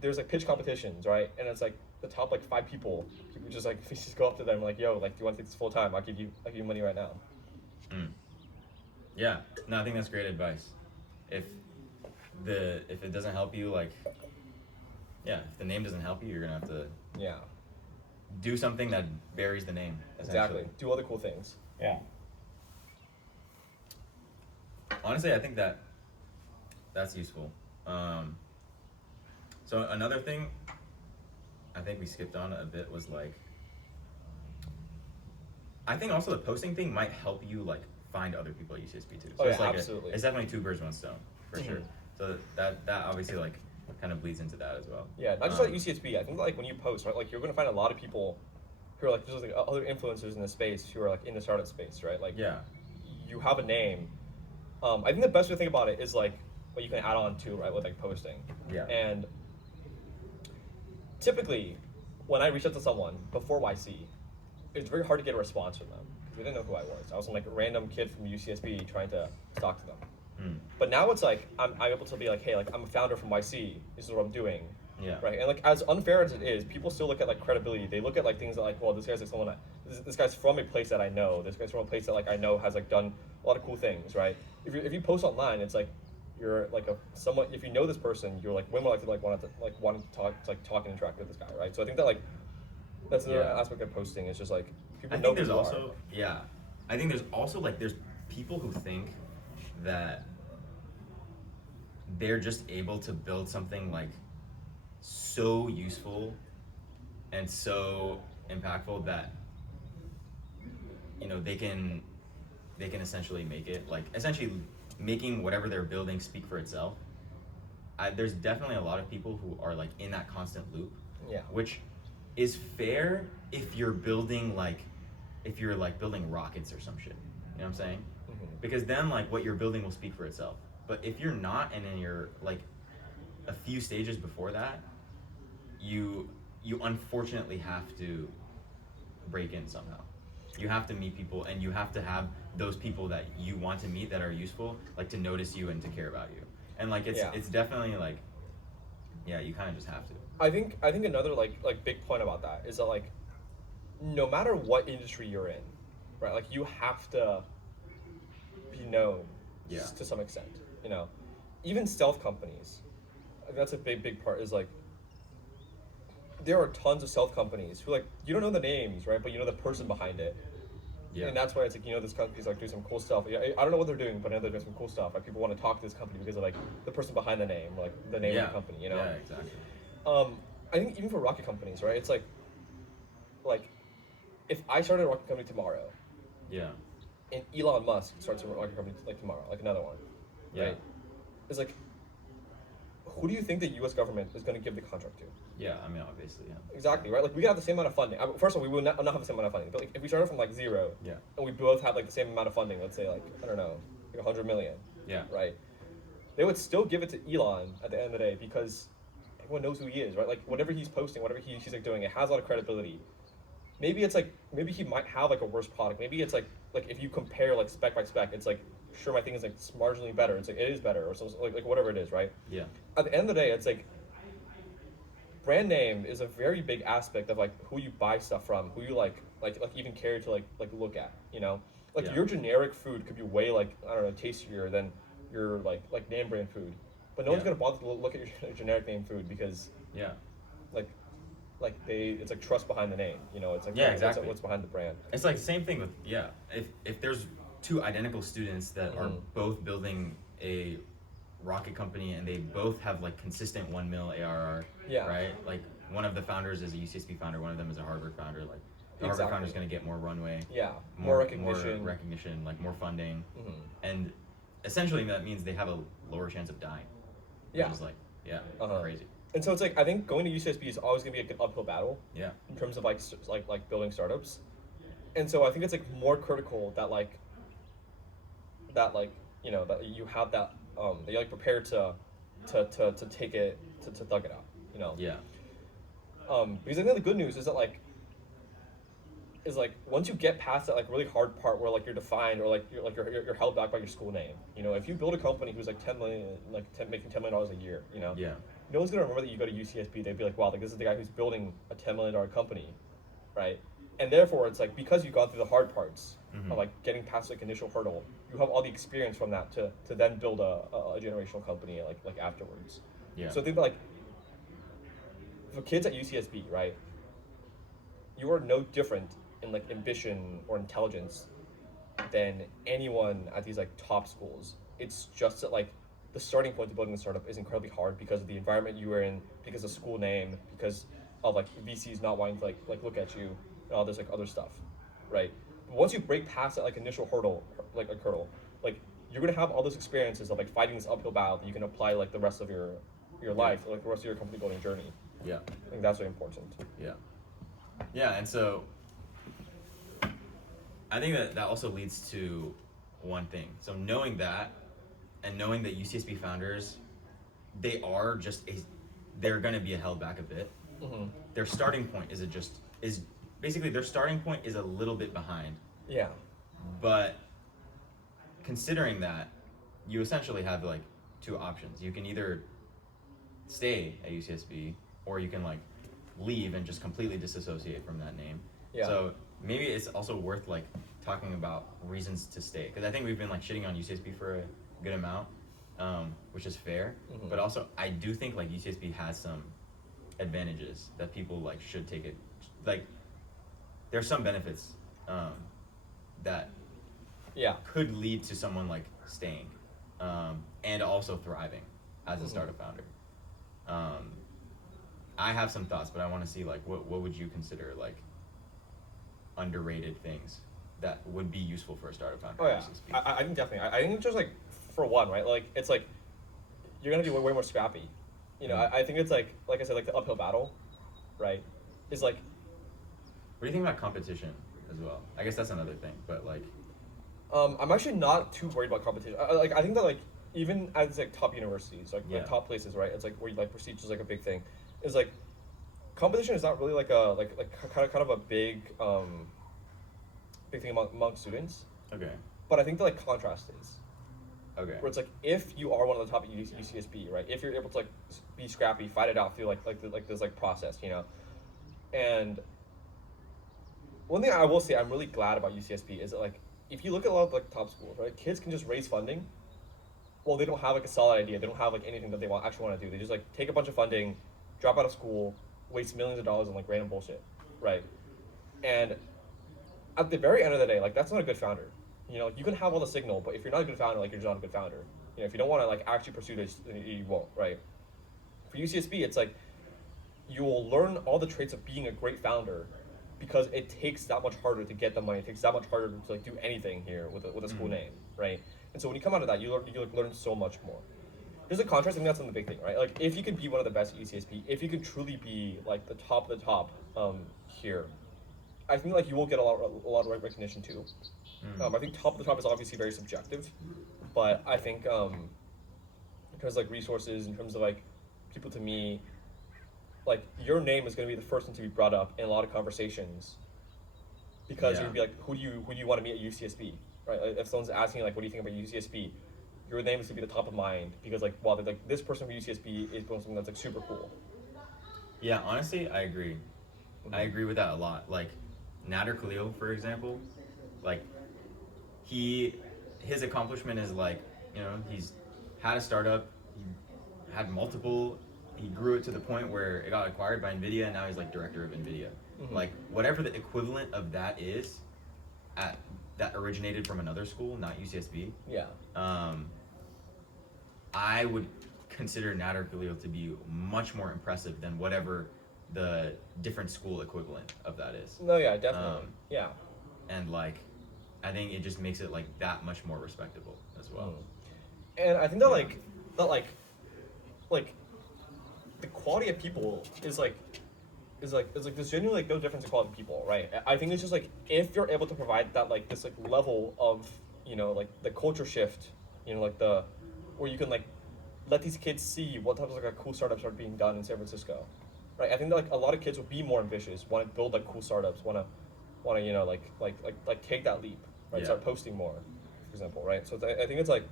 there's like pitch competitions, right? And it's like the top like 5 people just like VCs go up to them like, yo, like do you want to take this full time? I'll give you money right now. Yeah, no, I think that's great advice. If it doesn't help you, like, if the name doesn't help you, you're gonna have to do something that buries the name. Exactly. Do other cool things. Yeah. Honestly, I think that's useful. So another thing I think we skipped on a bit was like, I think also the posting thing might help you like find other people at UCSB too. So it's like absolutely. It's definitely 2 birds, 1 stone for sure. So that obviously like kind of bleeds into that as well. Yeah, not just like UCSB. I think like when you post, right, like you're gonna find a lot of people who are like just like other influencers in the space who are like in the startup space, right? Like you have a name. I think the best way to think about it is like what you can add on to, right, with like posting. Yeah. And typically, when I reach out to someone before YC, it's very hard to get a response from them because they didn't know who I was. I was like a random kid from UCSB trying to talk to them. But now it's like I'm able to be like, hey, like I'm a founder from YC. This is what I'm doing. Yeah. Right. And like as unfair as it is, people still look at like credibility. They look at like things that like, well, this guy's like someone. This guy's from a place that I know. This guy's from a place that like I know has like done a lot of cool things. Right. If you post online, it's like you're like somewhat. If you know this person, you're like way more likely to want to talk and interact with this guy. Right. So I think that like that's another aspect of posting. It's just like people know who you are. I think there's also like there's people who think that they're just able to build something like so useful and so impactful that you know they can essentially make it like essentially making whatever they're building speak for itself. There's definitely a lot of people who are like in that constant loop. Yeah. Which is fair if you're building building rockets or some shit. You know what I'm saying? Mm-hmm. Because then like what you're building will speak for itself. But if you're not, and then you're like a few stages before that, you unfortunately have to break in somehow. You have to meet people, and you have to have those people that you want to meet that are useful, like to notice you and to care about you. And like it's definitely like, yeah, you kind of just have to. I think another like big point about that is that like, no matter what industry you're in, right? Like you have to be known to some extent. You know, even stealth companies. That's a big part. Is like there are tons of stealth companies who like you don't know the names, right? But you know the person behind it. Yeah. And that's why it's like, you know, this company's like doing some cool stuff. I don't know what they're doing, but I know they're doing some cool stuff. Like people want to talk to this company because of like the person behind the name, like the name of the company, you know? Yeah, exactly. I think even for rocket companies, right? It's like if I started a rocket company tomorrow, and Elon Musk starts a rocket company like tomorrow, like another one, right? It's like, who do you think the U.S. government is going to give the contract to? Yeah, I mean, obviously, yeah. Exactly, right? Like, we could have the same amount of funding. First of all, we would not have the same amount of funding. But, like, if we started from, like, zero, and we both had, like, the same amount of funding, let's say, like, I don't know, like $100 million, right? They would still give it to Elon at the end of the day because everyone knows who he is, right? Like, whatever he's posting, whatever he's, like, doing, it has a lot of credibility. Maybe it's, like, maybe he might have, like, a worse product. Maybe it's, like if you compare, like, spec by spec, it's, like, sure, my thing is, like, marginally better. It's, like, it is better, or so, like whatever it is, right? Yeah. At the end of the day, it's, like, brand name is a very big aspect of like who you buy stuff from, who you like even care to like look at, you know? Like your generic food could be way like, I don't know, tastier than your like name brand food. But no one's gonna bother to look at your generic name food because it's like trust behind the name, you know, it's like exactly. what's behind the brand. It's like same thing with if there's two identical students that are both building a rocket company and they both have like consistent 1 mil ARR, right? Like one of the founders is a UCSB founder, one of them is a Harvard founder. Like the Harvard founder is going to get more runway, more recognition, like more funding, and essentially that means they have a lower chance of dying. Which is like crazy. And so it's like I think going to UCSB is always going to be an uphill battle. Yeah. In terms of like building startups, and so I think it's like more critical that you know that you have that. That you're like prepared to take it to thug it out, you know. Yeah. Because I think the good news is that like once you get past that like really hard part where like you're defined or like you're held back by your school name, you know, if you build a company who's like making $10 million a year, you know, no one's gonna remember that you go to UCSB. They'd be like, wow, like this is the guy who's building a $10 million company, right? And therefore, it's like because you've gone through the hard parts of like getting past like initial hurdle, you have all the experience from that to then build a generational company like afterwards. Yeah. So I think like for kids at UCSB, right, you are no different in like ambition or intelligence than anyone at these like top schools. It's just that like the starting point to building a startup is incredibly hard because of the environment you were in, because of school name, because of like VCs not wanting to like look at you and all this like other stuff, right? But once you break past that like initial hurdle, like you're gonna have all those experiences of like fighting this uphill battle that you can apply like the rest of your life, like the rest of your company building journey. Yeah. I think that's very important. Yeah. Yeah, and so I think that also leads to one thing. So knowing that, and knowing that UCSB founders, they're going to be held back a bit. Mm-hmm. Their starting point is basically their starting point is a little bit behind. Yeah. But considering that, you essentially have like two options. You can either stay at UCSB, or you can like leave and just completely disassociate from that name. Yeah. So maybe it's also worth like talking about reasons to stay, because I think we've been like shitting on UCSB for a good amount, which is fair. Mm-hmm. But also I do think like UCSB has some advantages that people like should take it. Like there's some benefits that could lead to someone like staying and also thriving as a startup founder. I have some thoughts, but I want to see like what would you consider like underrated things that would be useful for a startup founder? Oh yeah, I think definitely. I think just like for one, right? Like it's like you're gonna be way more scrappy. You know, I think it's like I said, like the uphill battle, right? Is like. What do you think about competition as well? I guess that's another thing, but like. I'm actually not too worried about competition. I think that like even at like top universities, like top places, right? It's like where like prestige is like a big thing. Is like competition is not really like a kind of a big big thing among students. Okay. But I think the like contrast is. Okay. Where it's like if you are one of the top at UCSB, right? If you're able to like be scrappy, fight it out through like this like process, you know. And one thing I will say I'm really glad about UCSB is that like if you look at a lot of like top schools, right? Kids can just raise funding. Well, they don't have like a solid idea. They don't have like anything that they actually want to do. They just like take a bunch of funding, drop out of school, waste millions of dollars on like random bullshit, right? And at the very end of the day, like that's not a good founder. You know, you can have all the signal, but if you're not a good founder, like you're just not a good founder. You know, if you don't want to like actually pursue this, then you won't, right? For UCSB, it's like you will learn all the traits of being a great founder because it takes that much harder to get the money. It takes that much harder to like do anything here with a school name, right? And so when you come out of that, you learn so much more. There's a contrast, and that's one of the big thing, right? Like if you can be one of the best at UCSB, if you can truly be like the top of the top here, I think like you will get a lot of recognition too. I think top of the top is obviously very subjective, but I think in terms of like resources, in terms of like people to me, like your name is going to be the first one to be brought up in a lot of conversations because you'd be like, who do you want to meet at UCSB, right? Like, if someone's asking like, what do you think about UCSB, your name is going to be the top of mind because like, wow, like this person from UCSB is doing something that's like super cool. Yeah, honestly, I agree. I agree with that a lot. Like Nader Khalil, for example, like his accomplishment is like, you know, he's had a startup, he had multiple, he grew it to the point where it got acquired by NVIDIA, and now he's like director of NVIDIA. Like whatever the equivalent of that is, that originated from another school, not UCSB. Yeah. I would consider Nader Khalil to be much more impressive than whatever the different school equivalent of that is. No, yeah, definitely. Yeah. And like, I think it just makes it like that much more respectable as well. And I think that like the quality of people is like there's genuinely like no difference in quality of people, right? I think it's just like if you're able to provide that like this like level of, you know, like the culture shift, you know, like the where you can like let these kids see what types of like cool startups are being done in San Francisco, right? I think that like a lot of kids will be more ambitious, want to build like cool startups, want to you know like take that leap, right? Yeah. Start posting more, for example, right? So I think it's like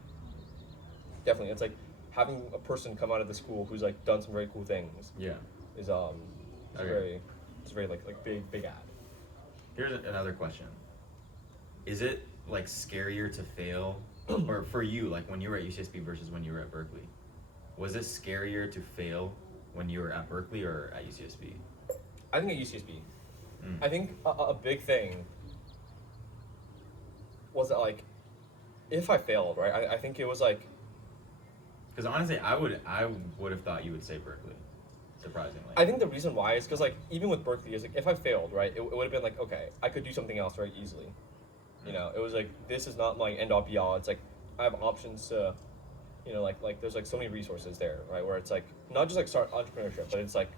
definitely it's like having a person come out of the school who's like done some very cool things. Yeah. Is it's very like big ad. Here's another question. Is it like scarier to fail, or for you, like when you were at UCSB versus when you were at Berkeley? Was it scarier to fail when you were at Berkeley or at UCSB? I think at UCSB. I think a big thing was that like if I failed, right? I think it was like. Because honestly, I would have thought you would say Berkeley, surprisingly. I think the reason why is because like even with Berkeley is like if I failed, right, it would have been like okay, I could do something else very easily. You know, it was like this is not my end all be all. It's like I have options to, you know, like there's like so many resources there, right? Where it's like not just like start entrepreneurship, but it's like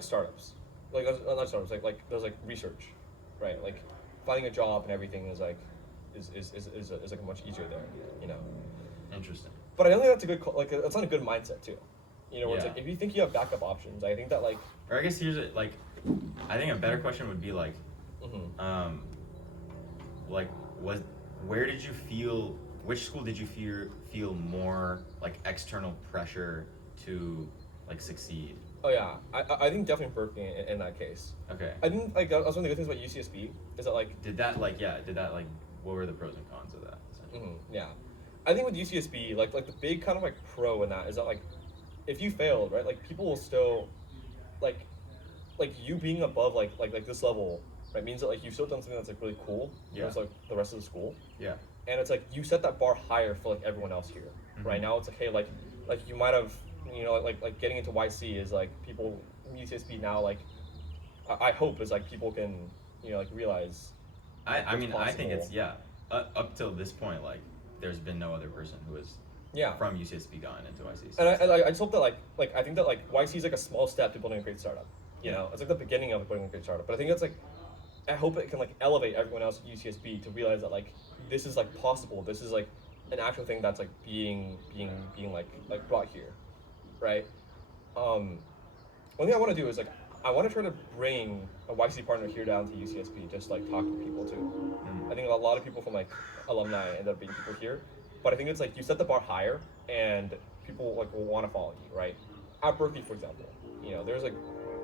startups, like not startups, like there's like research, right? Like finding a job and everything is like is like much easier there, you know. Interesting. But I don't think that's a good that's not a good mindset too, you know. Where it's like if you think you have backup options, I think that like. Or I guess here's it like, I think a better question would be like, like where did you feel? Which school did you feel more like external pressure to like succeed? Oh yeah, I think definitely Berkeley in that case. Okay. I think like that's one of the good things about UCSB is that like. Did that like what were the pros and cons of that? Yeah. I think with UCSB, like the big kind of like pro in that is that like, if you failed, right, like people will still, like you being above like this level, right, means that like you've still done something that's like really cool. Yeah. It's like the rest of the school. Yeah. And it's like you set that bar higher for like everyone else here, right? Now it's like hey like you might have, you know, like getting into YC is like people in UCSB now like, I hope is like people can, you know, like realize. I mean possible. I think it's up till this point like. there's been no other person who is from UCSB gone into YC. So and I just hope that I think that YC is like a small step to building a great startup. You know, it's like the beginning of building a great startup. But I think it's like, I hope it can like elevate everyone else at UCSB to realize that like this is like possible. This is like an actual thing that's like being like brought here, right? One thing I want to do is like I want to try to bring a YC partner here down to UCSB, just like talk to people too. I think a lot of people from like alumni end up being people here, but I think it's like you set the bar higher and people like will want to follow you, right? At Berkeley, for example, you know, there's like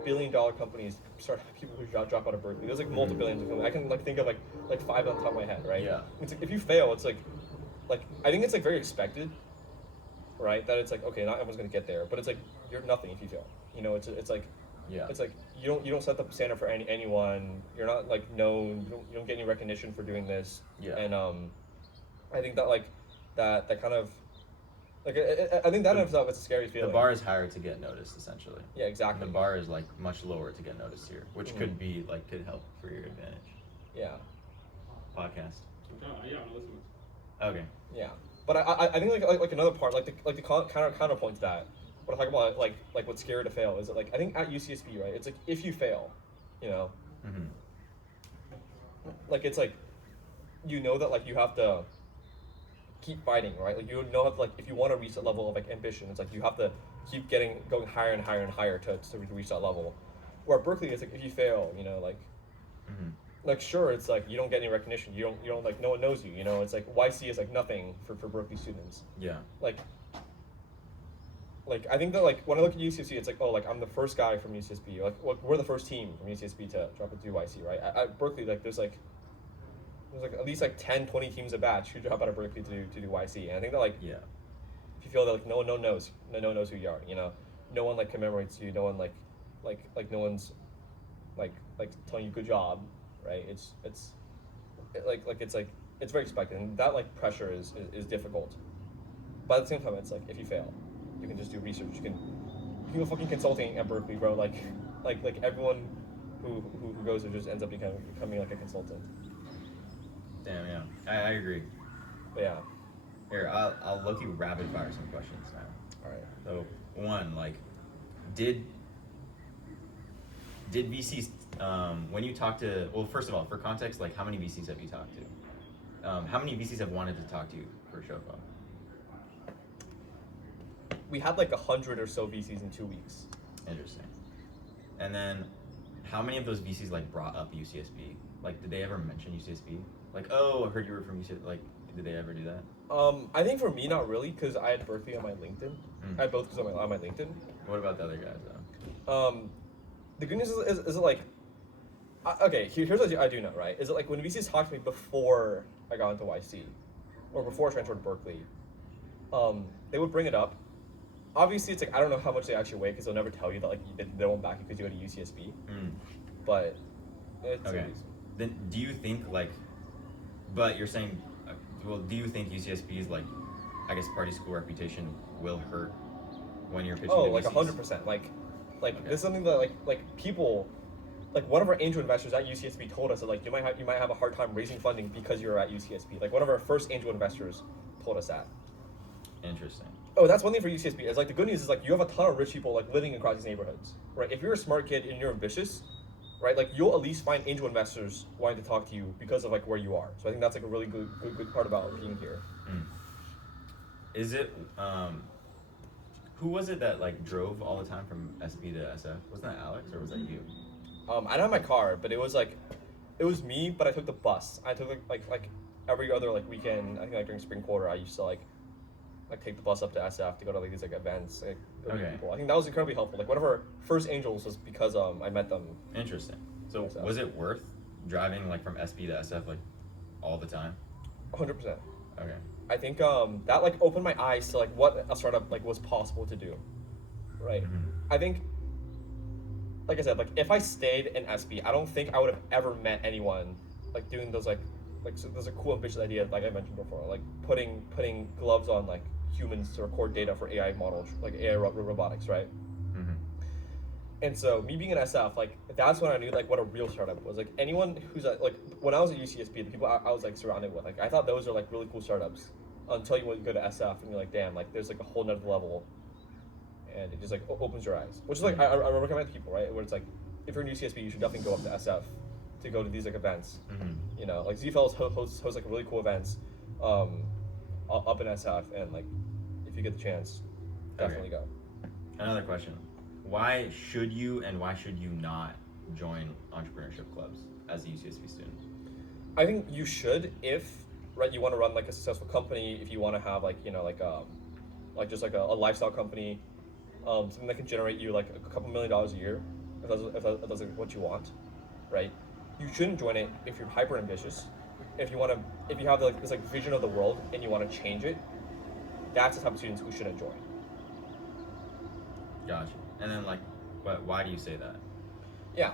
billion-dollar companies start people who drop out of Berkeley. There's like multi-billions of companies. I can like think of like 5 on top of my head, right? Yeah. It's like if you fail, it's like I think it's like very expected, right? That it's like, okay, not everyone's gonna get there, but it's like you're nothing if you fail. You know, it's like it's like you don't set the standard for anyone. You're not like known. You don't get any recognition for doing this. Yeah. And I think that like that kind of like I think that in itself is a scary feeling. The bar is higher to get noticed, essentially. Yeah, exactly. The bar is like much lower to get noticed here, which could be like could help for your advantage. Yeah. Podcast. Yeah, I'm listening. Okay. Yeah, but I think like another part like the counterpoint to that. What I talk about like what's scary to fail is that like I think at UCSB, right? It's like if you fail, you know, like it's like you know that like you have to keep fighting, right? Like you know, like if you want to reach that level of like ambition, it's like you have to keep going higher and higher and higher to reach that level. Where at Berkeley, it's like if you fail, you know, like sure, it's like you don't get any recognition. You don't like no one knows you. You know, it's like YC is like nothing for Berkeley students. Yeah. Like I think that like when I look at UCSB, it's like oh like I'm the first guy from UCSB. Like we're the first team from UCSB to drop into YC, right? At Berkeley, like there's like at least like 10, 20 teams a batch who drop out of Berkeley to do YC, and I think that like if you feel that like no one knows who you are, you know, no one like commemorates you, no one like no one's like telling you good job, right? It's very expected, and that like pressure is difficult. But at the same time, it's like if you fail, you can just do research. You can go fucking consulting at Berkeley, bro. Like everyone who goes there just ends up becoming like a consultant. Damn, yeah, I agree. But yeah. Here, I'll look you rapid fire some questions now. All right. So one, like, did VCs when you talk to first of all, for context, like how many VCs have you talked to? How many VCs have wanted to talk to you for Shofo? We had like 100 or so VCs in 2 weeks. Interesting. And then, how many of those VCs like brought up UCSB? Like, did they ever mention UCSB? Like, oh, I heard you were from UCSB. Like, did they ever do that? I think for me, not really, because I had Berkeley on my LinkedIn. I had both on my LinkedIn. What about the other guys though? The good news is it like, okay, here's what I do know, right? Is it like when VCs talked to me before I got into YC, or before I transferred to Berkeley, they would bring it up. Obviously, it's like I don't know how much they actually weigh because they'll never tell you that like they won't back you because you go to UCSB. But it's okay. Then do you think like, but you're saying, well, do you think UCSB's like, I guess party school reputation will hurt when you're pitching? Oh, to like VCs? 100%. Like this is something that like people, like one of our angel investors at UCSB told us that like you might have a hard time raising funding because you're at UCSB. Like one of our first angel investors told us that. Interesting. Oh, that's one thing for UCSB. It's like the good news is like you have a ton of rich people like living across these neighborhoods, right? If you're a smart kid and you're ambitious, right, like you'll at least find angel investors wanting to talk to you because of like where you are. So I think that's like a really good part about being here. Is it who was it that like drove all the time from SB to SF? Wasn't that Alex or was that you? I don't have my car, but it was me, but I took the bus. I took like every other like weekend. I think like during spring quarter, I used to like take the bus up to SF to go to like these like events, like go meet people. I think that was incredibly helpful. Like one of our first angels was because I met them. Interesting. So was it worth driving like from SB to SF like all the time? 100%. Okay. I think that like opened my eyes to like what a startup like was possible to do. Right. I think, like I said, like if I stayed in SB, I don't think I would have ever met anyone like doing those so there's a cool ambitious idea like I mentioned before, like putting gloves on like humans to record data for AI models, like AI robotics, right? And so me being in SF, like that's when I knew like what a real startup was. Like anyone who's like when I was at UCSB, the people I was like surrounded with, like I thought those are like really cool startups. until you go to SF and you're like, damn, like there's like a whole nother level, and it just like opens your eyes. Which is like I recommend to people, right? Where it's like if you're in UCSB, you should definitely go up to SF to go to these like events. You know, like Z-Fellows hosts like really cool events up in SF, and like if you get the chance, definitely go. Another question: why should you and why should you not join entrepreneurship clubs as a UCSB student? I think you should if you want to run like a successful company, if you want to have like just like a lifestyle company, something that can generate you like a couple $1 million a year, if that's like what you want, right? You shouldn't join it if you're hyper ambitious. If you have like this like vision of the world and you want to change it, that's the type of students who shouldn't join. Gotcha. And then but why do you say that? Yeah,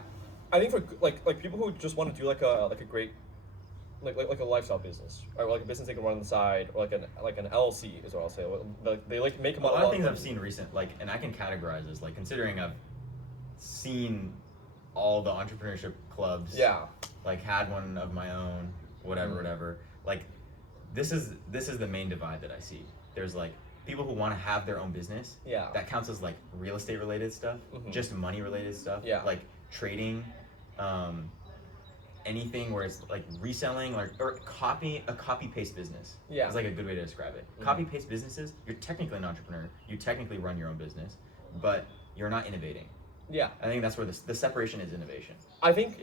I think for like people who just want to do like a great like a lifestyle business, or like a business they can run on the side, or like an LLC is what I'll say. Like they like make a lot of things I've seen recent, and I can categorize as considering I've seen all the entrepreneurship clubs. Yeah. Like had one of my own, whatever. Like this is the main divide that I see. There's like people who want to have their own business. Yeah. That counts as like real estate related stuff, just money related stuff. Yeah. Like trading, anything where it's like reselling or a copy paste business. Yeah. It's like a good way to describe it. Copy paste businesses, you're technically an entrepreneur. You technically run your own business, but you're not innovating. Yeah. I think that's where the separation is innovation. I think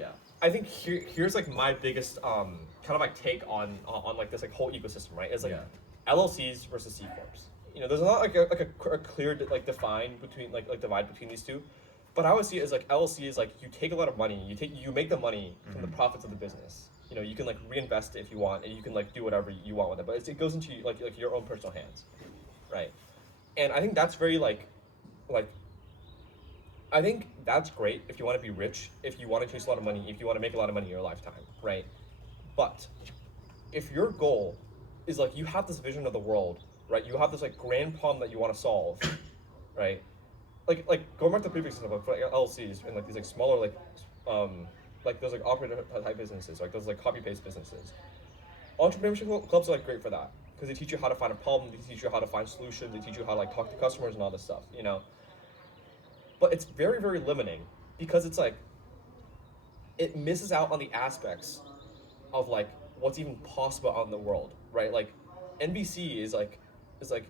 here's like my biggest kind of like take on like this like whole ecosystem, right? It's like LLCs versus C corps. You know, there's not like a clear like divide between these two. But I would see it as like LLC is like you take a lot of money, you make the money from the profits of the business. You know, you can like reinvest it if you want, and you can like do whatever you want with it. But it goes into like your own personal hands, right? And I think that's very like I think that's great if you want to be rich, if you want to chase a lot of money, if you want to make a lot of money in your lifetime, right? But if your goal is like you have this vision of the world, right? You have this like grand problem that you want to solve, right? Like going back to the previous example, for like LLCs and like these like smaller like those like operator type businesses, like those like copy paste businesses. Entrepreneurship clubs are like great for that because they teach you how to find a problem, they teach you how to find solutions, they teach you how to like talk to customers and all this stuff, you know. But it's very, very limiting because it's like it misses out on the aspects of like what's even possible out in the world, right? Like NBC is it's like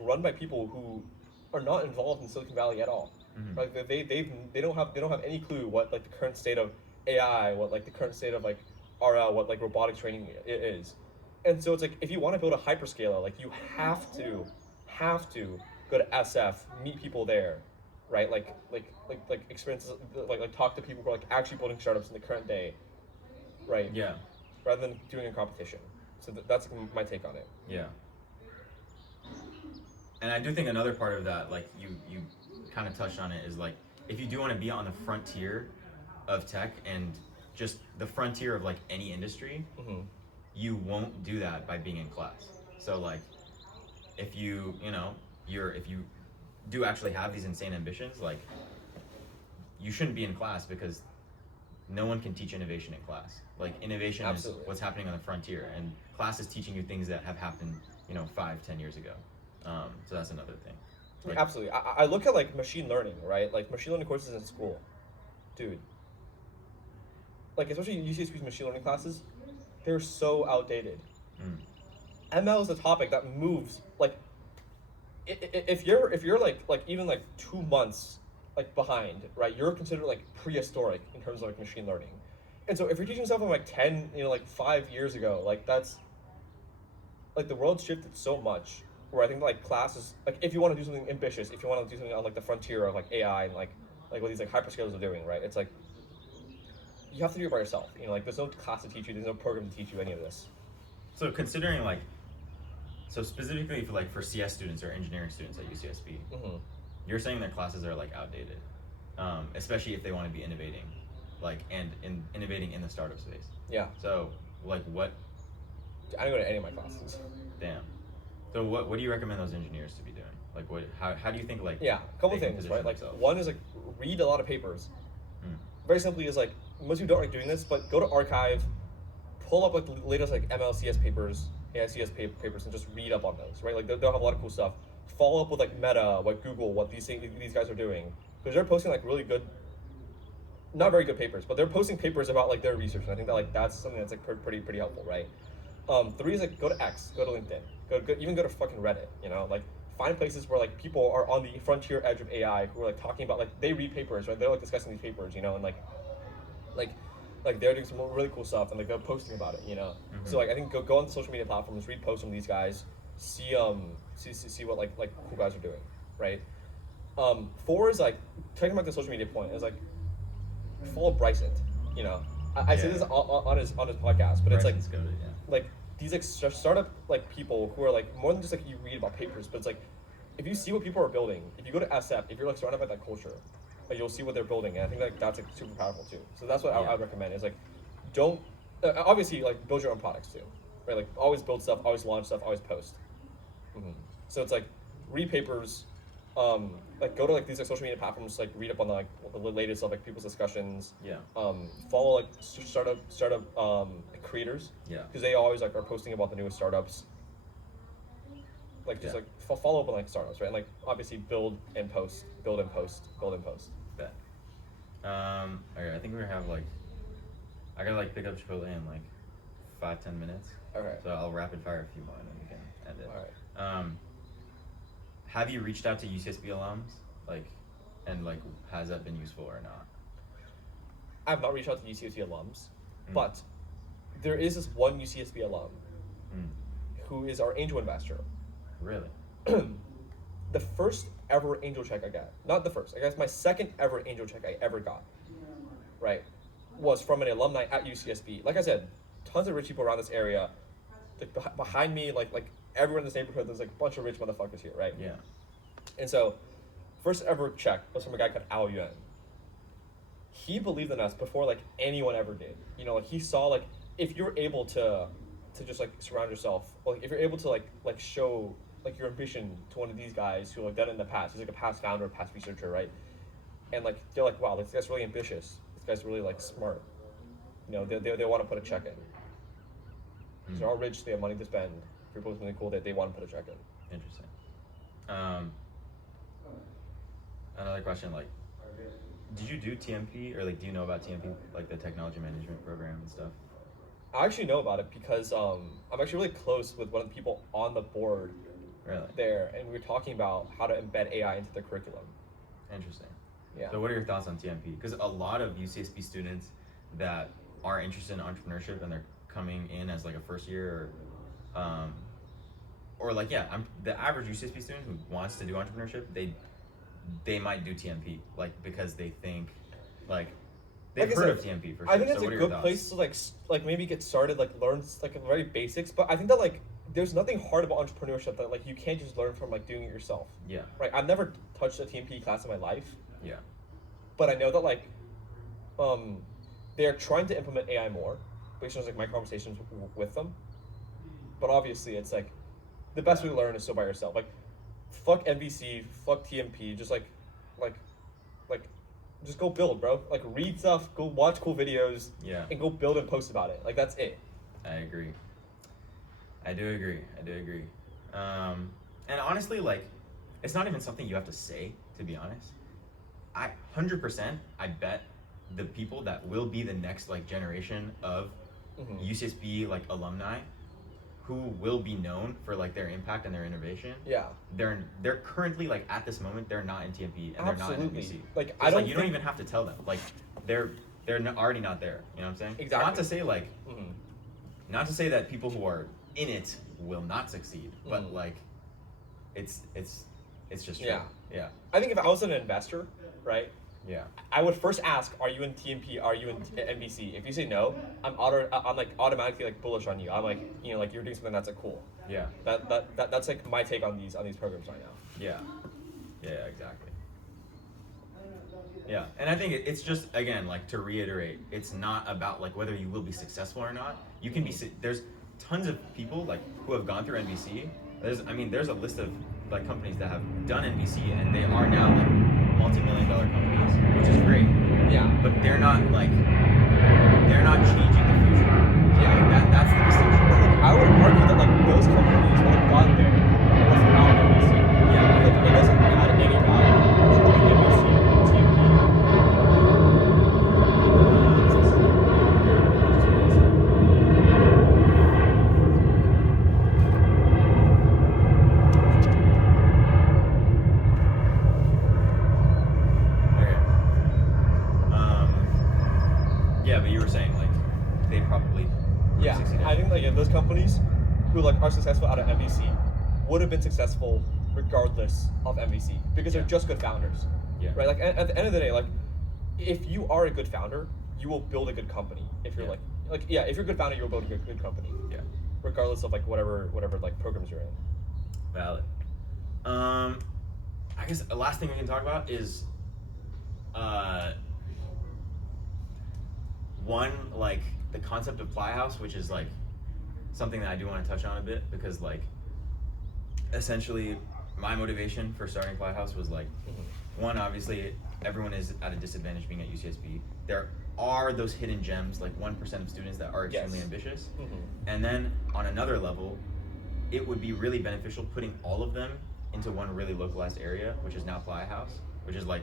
run by people who are not involved in Silicon Valley at all. Like they don't have any clue what like the current state of AI, what like the current state of like RL, what like robotics training is. And so it's like if you want to build a hyperscaler, like you have to go to SF, meet people there, right? Like experiences, like talk to people who are like actually building startups in the current day, right? Yeah. Rather than doing a competition. So that's my take on it. Yeah. And I do think another part of that, like you kind of touched on it, is like if you do want to be on the frontier of tech and just the frontier of like any industry, you won't do that by being in class. So like if you do actually have these insane ambitions, like you shouldn't be in class because no one can teach innovation in class. Like innovation is what's happening on the frontier, and class is teaching you things that have happened 5-10 years ago. So that's another thing. Like, absolutely. I look at like machine learning, right? Like machine learning courses in school, dude. Like especially UCSB's machine learning classes, they're so outdated. ML is a topic that moves like if you're like even like 2 months like behind, right? You're considered like prehistoric in terms of like machine learning. And so if you're teaching something like 10, like 5 years ago, like that's like the world shifted so much. Where I think like classes, like if you want to do something ambitious, if you want to do something on like the frontier of like AI and like what these like hyperscalers are doing, right? It's like you have to do it by yourself. Like there's no class to teach you, there's no program to teach you any of this. So considering so specifically for CS students or engineering students at UCSB, you're saying their classes are like outdated, especially if they want to be innovating, and innovating in the startup space. Yeah. So like what? I don't go to any of my classes. Damn. So what do you recommend those engineers to be doing? Like how do you think like a couple things, right? Like themselves? One is like read a lot of papers. Very simply is like most people don't like doing this, but go to archive, pull up like the latest like MLCS papers, AICS papers, and just read up on those, right? Like they'll have a lot of cool stuff. Follow up with like Meta, what Google, what these guys are doing, because they're posting like really good, not very good papers, but they're posting papers about like their research, and I think that like that's something that's like pretty helpful, right? 3 is like go to X, go to LinkedIn, even go to fucking Reddit, you know, like find places where like people are on the frontier edge of AI who are like talking about like they read papers, right? They're like discussing these papers, you know, and like they're doing some really cool stuff and like they're posting about it, you know. Mm-hmm. So like I think go on the social media platforms, read posts from these guys, see what like cool guys are doing, right? 4 is like talking about the social media point is like follow Bryson, you know. I say this on his podcast, but Bryson's it's like goated, like these like startup like people who are like more than just like you read about papers, but it's like if you see what people are building, if you go to SF, if you're like surrounded by that culture, like, you'll see what they're building, and I think like that's like super powerful too. So that's what I would recommend is like don't obviously like build your own products too, right? Like always build stuff, always launch stuff, always post. Mm-hmm. So it's like read papers, like go to like these like social media platforms, like read up on like the latest of like people's discussions. Yeah. Follow like startup creators. Yeah. Because they always like are posting about the newest startups. Like just like follow up on like startups, right? And like obviously build and post. Bet. Okay, I think we're gonna have like I gotta like pick up Chipotle in like 5-10 minutes. Okay. So I'll rapid fire a few more and then we can end it. All right. Have you reached out to UCSB alums? Like, and like, has that been useful or not? I have not reached out to UCSB alums, but there is this one UCSB alum who is our angel investor. Really? The first ever angel check I got, not the first, I guess my second ever angel check I ever got, right, was from an alumni at UCSB. Like I said, tons of rich people around this area. Like behind me, like everyone in this neighborhood, there's like a bunch of rich motherfuckers here, right? Yeah. And so, first ever check was from a guy called Al Yuen. He believed in us before like anyone ever did. You know, like he saw like if you're able to just like surround yourself, like if you're able to like show like your ambition to one of these guys who like done it in the past. He's like a past founder, past researcher, right? And like they're like, wow, this guy's really ambitious. This guy's really like smart. You know, they want to put a check in. So they're all rich, they have money to spend. If you're posting something cool, they want to put a check in. Interesting. Another question, like, did you do TMP, or like, do you know about TMP, like the technology management program and stuff? I actually know about it because I'm actually really close with one of the people on the board there, and we were talking about how to embed AI into the curriculum. Interesting. Yeah. So what are your thoughts on TMP? Because a lot of UCSB students that are interested in entrepreneurship and they're coming in as like a first year or like the average UCSB student who wants to do entrepreneurship, they might do TMP like because they think like they've heard of TMP for sure. I think it's a good place to like maybe get started, like learn like very basics, but I think that like there's nothing hard about entrepreneurship that like you can't just learn from like doing it yourself. Yeah. Right. I've never touched a TMP class in my life. Yeah. But I know that like they're trying to implement AI more based on like my conversations with them. But obviously it's like the best way to learn is still by yourself. Like fuck NVC, fuck TMP, just like just go build, bro. Like read stuff, go watch cool videos, and go build and post about it. Like that's it. I agree. I do agree. And honestly, like, it's not even something you have to say, to be honest. 100%, I bet the people that will be the next like generation of UCSB like alumni who will be known for like their impact and their innovation. Yeah. They're currently like at this moment they're not in TMP and they're not in NBC. Like so you don't even have to tell them. Like they're already not there. You know what I'm saying? Exactly. Not to say like not to say that people who are in it will not succeed, but like it's just true. Yeah. I think if I was an investor, right? Yeah. I would first ask, are you in TMP? Are you in NBC? If you say no, I'm like automatically like bullish on you. I'm like, you know, like you're doing something that's like cool. Yeah. That's like my take on these programs right now. Yeah. Yeah, exactly. Yeah, and I think it's just, again, like to reiterate, it's not about like whether you will be successful or not. You can be, there's tons of people like who have gone through NBC. There's a list of like companies that have done NBC and they are now like multi-million-dollar companies, which is great. Yeah. But they're not changing the future. Yeah. Like Yeah, but you were saying like they probably succeeded. I think like those companies who like are successful out of MVC would have been successful regardless of MVC because they're just good founders. Yeah. Right. Like at the end of the day, like if you are a good founder, you will build a good company. If you're if you're a good founder, you'll build a good company. Yeah. Regardless of like whatever like programs you're in. Valid. I guess the last thing we can talk about is one, like the concept of Plyhouse, which is like something that I do want to touch on a bit because like essentially my motivation for starting Plyhouse was like one, obviously everyone is at a disadvantage being at UCSB. There are those hidden gems, like 1% of students that are extremely ambitious. And then on another level, it would be really beneficial putting all of them into one really localized area, which is now Plyhouse, which is like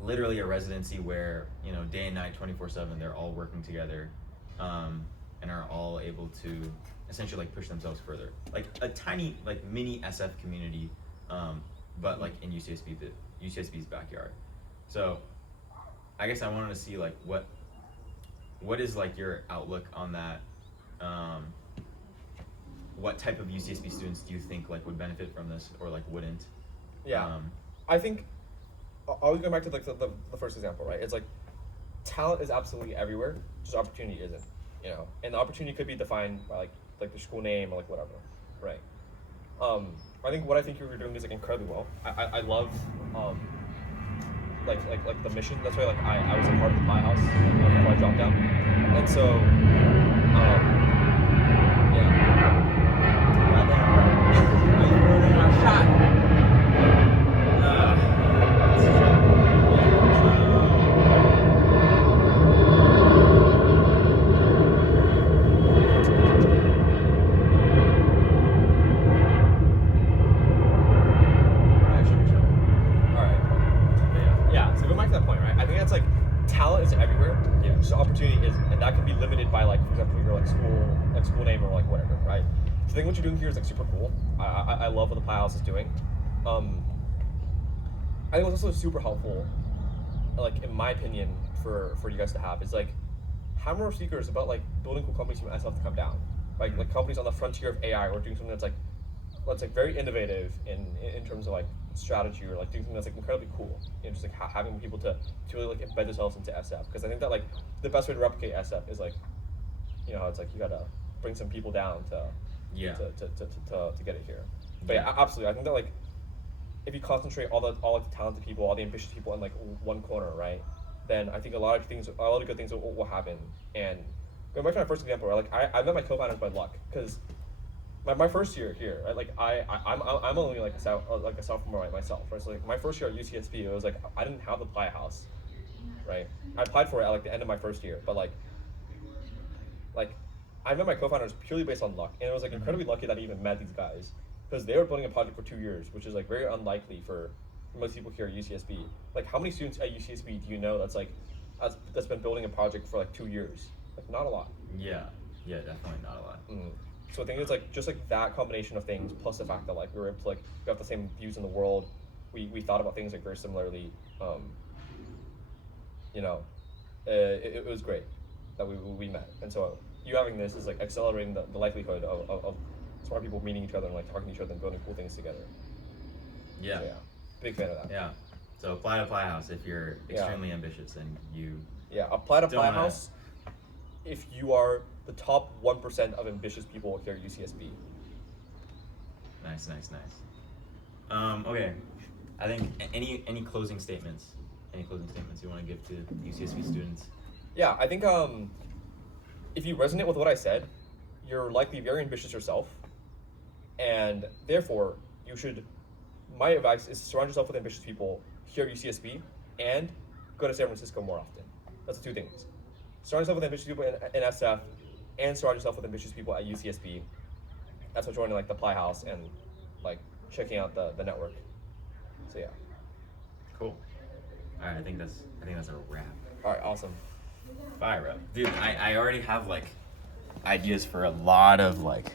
literally a residency where, you know, day and night, 24/7, they're all working together, and are all able to essentially like push themselves further. Like a tiny, like mini SF community, but like in UCSB's backyard. So I guess I wanted to see like what is like your outlook on that? What type of UCSB students do you think like would benefit from this or like wouldn't? Yeah, I think always going back to like the first example, right? It's like talent is absolutely everywhere, just opportunity isn't, you know. And the opportunity could be defined by like the school name or like whatever, right? I think what I think you're doing is like incredibly well. I love like the mission. That's why like I was a part of the Pie House before I dropped out, and so I think what you're doing here is like super cool. I love what the Pie House is doing. I think what's also super helpful, like in my opinion, for you guys to have is like have more speakers about like building cool companies from SF to come down. Like companies on the frontier of AI or doing something that's like very innovative in terms of like strategy or like doing something that's like incredibly cool. You know, just like having people to really like embed themselves into SF. Because I think that like the best way to replicate SF is like, you know, it's like you gotta bring some people down to get it here. But yeah, absolutely. I think that like if you concentrate all like the talented people, all the ambitious people in like one corner, right? Then I think a lot of good things will happen. And going back to my first example, right? Like I met my co-founders by luck because my first year here, right? Like I'm only like a sophomore right myself, right? So like my first year at UCSB, it was like I didn't have the Pie House, right? I applied for it at like the end of my first year, but like I met my co-founders purely based on luck, and it was like incredibly lucky that I even met these guys because they were building a project for 2 years, which is like very unlikely for most people here at UCSB. Like, how many students at UCSB do you know that's been building a project for like 2 years? Like, not a lot. Yeah, definitely not a lot. So I think it's like just like that combination of things, plus the fact that like we were able to like we have the same views in the world. We thought about things like very similarly. You know, it was great that we met, and so you having this is like accelerating the likelihood of smart people meeting each other and like talking to each other and building cool things together. Yeah. So, yeah. Big fan of that. Yeah. So apply to Plyhouse if you're extremely ambitious and you. Yeah, apply to Plyhouse if you are the top 1% of ambitious people here at UCSB. Nice. Okay. I think any closing statements? Any closing statements you want to give to UCSB students? Yeah, I think if you resonate with what I said, you're likely very ambitious yourself, and therefore you should. My advice is to surround yourself with ambitious people here at UCSB and go to San Francisco more often. That's the two things. Surround yourself with ambitious people in SF and surround yourself with ambitious people at UCSB. That's what joining like the Ply House and like checking out the network. So yeah. Cool. All right, I think that's a wrap. All right, awesome. Fire up. Dude, I already have like ideas for a lot of like